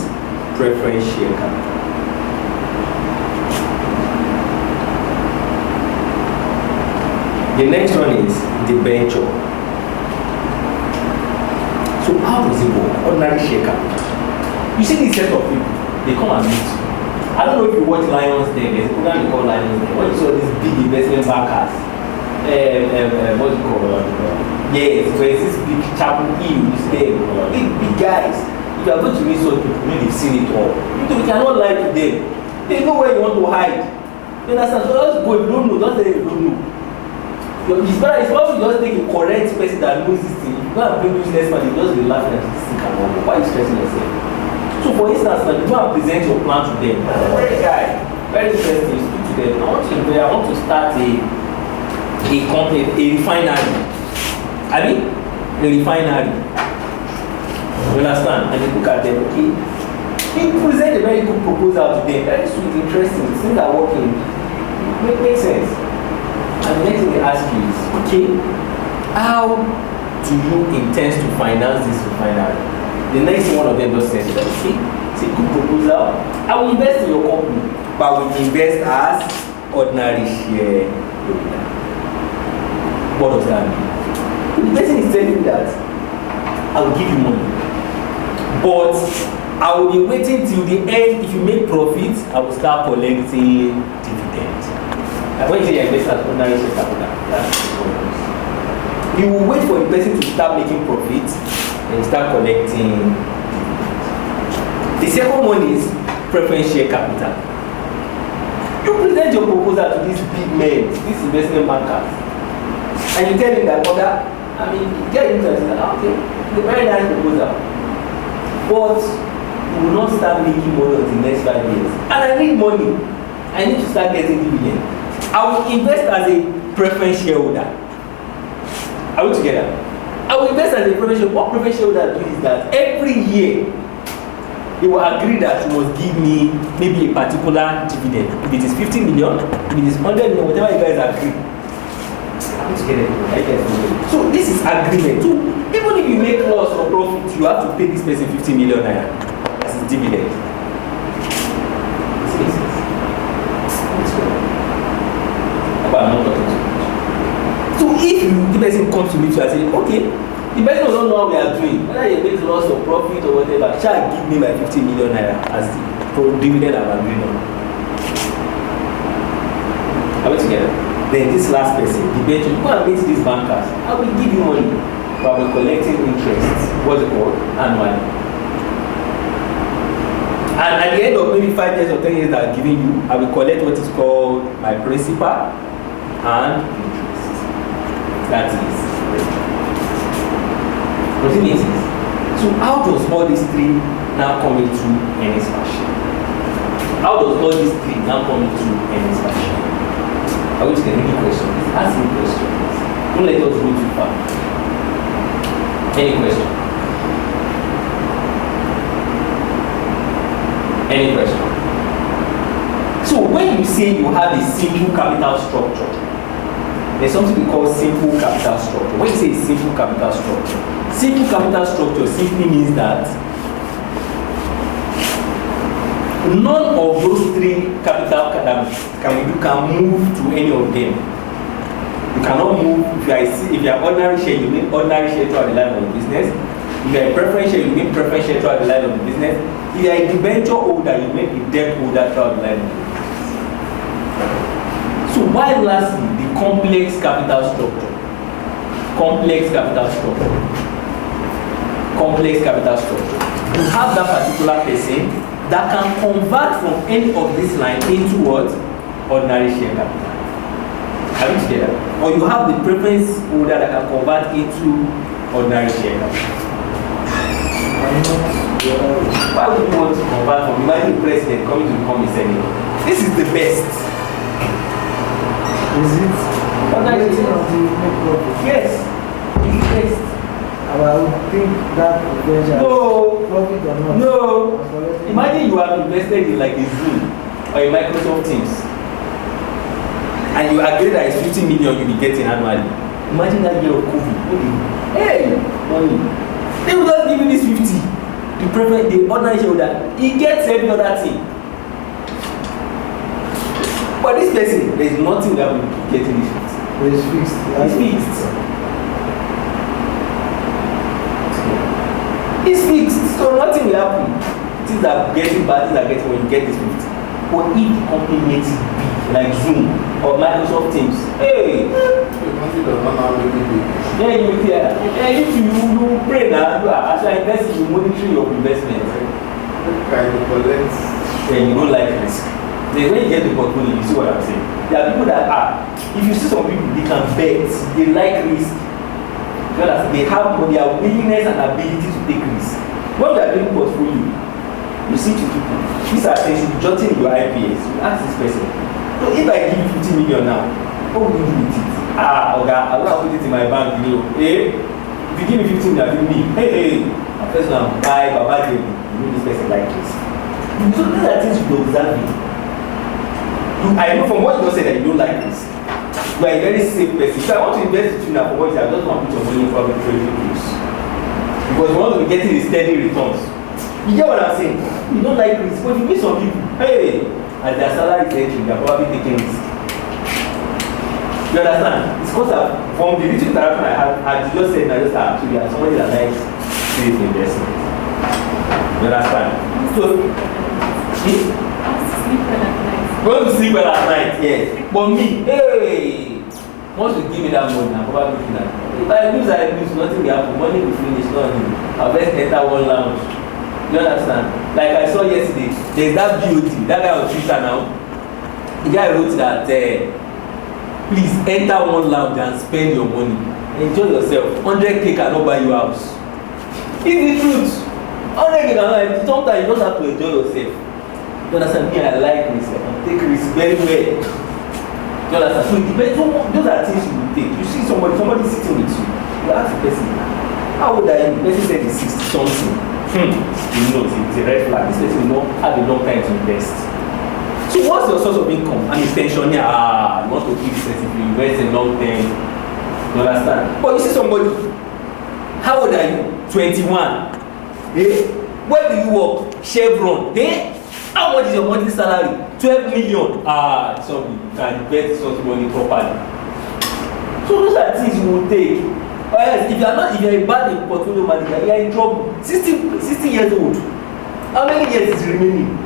preference share capital. The next one is debenture. So how does it work? Ordinary share capital. You see this set of people, they come and meet you. I don't know if you watch Lions Den. There's a program they call Lions Den. When you saw these big investment bankers, what's it called? Yes, there's this big chapel hill, big guys. If you are going to meet such people, they've seen it all. You cannot lie to them. They know where you want to hide. You understand? So just go, if you don't know, just say you don't know. It's better, it's probably just take a correct person that knows this thing. If you go and bring useless man, you just be laughing at this thing. Why are you stressing yourself? So for instance, like, you go and present your plan to them. Very guy, very interesting, you speak to them. I want to start a company, a refinery. A refinery. You understand? And you look at them, okay? You present a very good proposal to them, very sweet, interesting, things are working. Makes sense. And the next thing they ask you is, okay, how do you intend to finance this refinery? The next thing one of them just says, okay, it's a good proposal. I will invest in your company, but I will invest as ordinary shareholder. What does that mean? The person is telling you that I will give you money, but I will be waiting till the end. If you make profits, I will start collecting dividends. And when you say you invest as ordinary share capital, that's what it is. You will wait for the person to start making profits and start collecting. The second one is preference share capital. You present your proposal to these big men, these investment bankers, and you tell them that, you get into it, okay, it's a very nice proposal, but you will not start making money in the next 5 years. And I need money. I need to start getting dividends. I will invest as a preference shareholder. Are we together? I will invest as a preference shareholder. What preference shareholder do is that every year they will agree that you must give me maybe a particular dividend. If it is 50 million, if it is 100 million, whatever you guys agree. Are we together? So this is agreement. So even if you make loss or profit, you have to pay this person 50 million naira as his dividend. But I'm not talking to you. So if the person comes to me to and say, okay, the person doesn't know what we are doing, whether you make loss or profit or whatever, shall give me my 50 million naira as the dividend I'm agreeing on. Are we together? Then this last person, the bench, go and meet these bankers. I will give you money, but I will collecting interest. What's it called? Annually. And at the end of maybe 5 years or 10 years that I'm giving you, I will collect what is called my principal and interest. That is what it means is, so how does all these three now come into any fashion? How does all these three now come into any fashion? I want to get any questions. Ask me questions. Don't let us go too far. Any question? Any question? So when you say you have a simple capital structure, there's something we call simple capital structure. When you say simple capital structure simply means that none of those three capital you can move to any of them. You cannot move. If you are ordinary share, you make ordinary share throughout the life of the business. If you are a preference share, you make preference share throughout the life of the business. If you are a debenture holder, you make a debt holder throughout the life of the business. So while lastly, the complex capital structure. You have that particular person that can convert from any of this line into what? Ordinary share capital. Are we together? Or you have the preference holder that can convert into ordinary share capital. Why would you want to convert from imagine the president coming to become a senator? This is the best. Is it? Yes. It's the best. I would think that potential profit or not. No. Imagine you have invested in like a Zoom or a Microsoft Teams, and you agree that it's 50 million you'll be getting annually. Imagine that year of COVID. Hey, money. They will just give you this 50. The ordinary shareholder, he gets every other thing. But this person, there is nothing that will be getting this 50. It's fixed. It's fixed, so nothing will happen. Things are getting bad, things are getting when you get this 50. But if the company makes it big, like Zoom or Microsoft Teams, hey! Yeah, if you pray now, you are actually investing, you monitor your investment. Then you don't like risk. Then when you get the portfolio, you see what I'm saying. There are people that if you see some people, they can bet, they like risk. They have their willingness and ability to take risks. When you are doing portfolio, you see two people. These are things you jotting your IPS. You ask this person. So if I give you 50 million now, what will you do with it? Okay, I will put it in my bank. If you give me 15 million, give me. Hey, first one, buy, Baba, you know this person like this. So these are things you observe. I know from what you just said that you don't like this. You are a very safe person. So I want to invest in you now for what I just want to put your money in public treasury bills. Because you want to be getting the steady returns. You get what I'm saying? You don't like risk, but you meet some people, hey, as their salary is entering, they are probably taking risk. You understand? It's because from the little interaction I had, I just said, I just actually have somebody that likes safe investment. You understand? So, going to sleep well at night, yes. But me, hey, once you give me that money, I'm probably looking at it. If I lose, nothing will happen. Money will finish, nothing. I'll best enter one lounge. You understand? Like I saw yesterday, there's that beauty, that guy on Twitter now. The guy wrote that, please enter one lounge and spend your money. Enjoy yourself. 100K cannot buy you a house. It's the truth. 100K cannot, sometimes you don't have to enjoy yourself. You understand? Me, I like risk. I take risk very well. You understand? So it depends on those are things you will take. You see somebody sitting with you. You ask the person, how old are you? The person said he's 60 something. You know, it's a red flag. This person will not have a long time to invest. So what's your source of income? And it's pension. You want to keep this person if you invest in long term. You understand? But you see somebody, how old old are you? 21. Eh? Where do you work? Chevron. Eh? How much is your monthly salary? 12 million. Ah, so you can invest such money properly. So those are things you will take. Or else, if you are a bad portfolio manager, you are in trouble. 60 years old. How many years is remaining?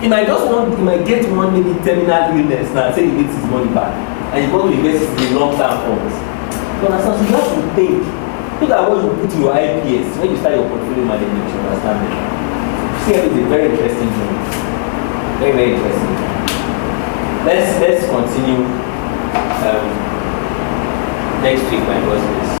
He might get one maybe terminal illness now, say he gets his money back, and you want to invest it in long-term funds. You understand? So you have to think. Look at what you put in your IPS when you start your portfolio management. You understand? CFA is a very interesting journey. Very, very interesting. Let's continue next week, my boss.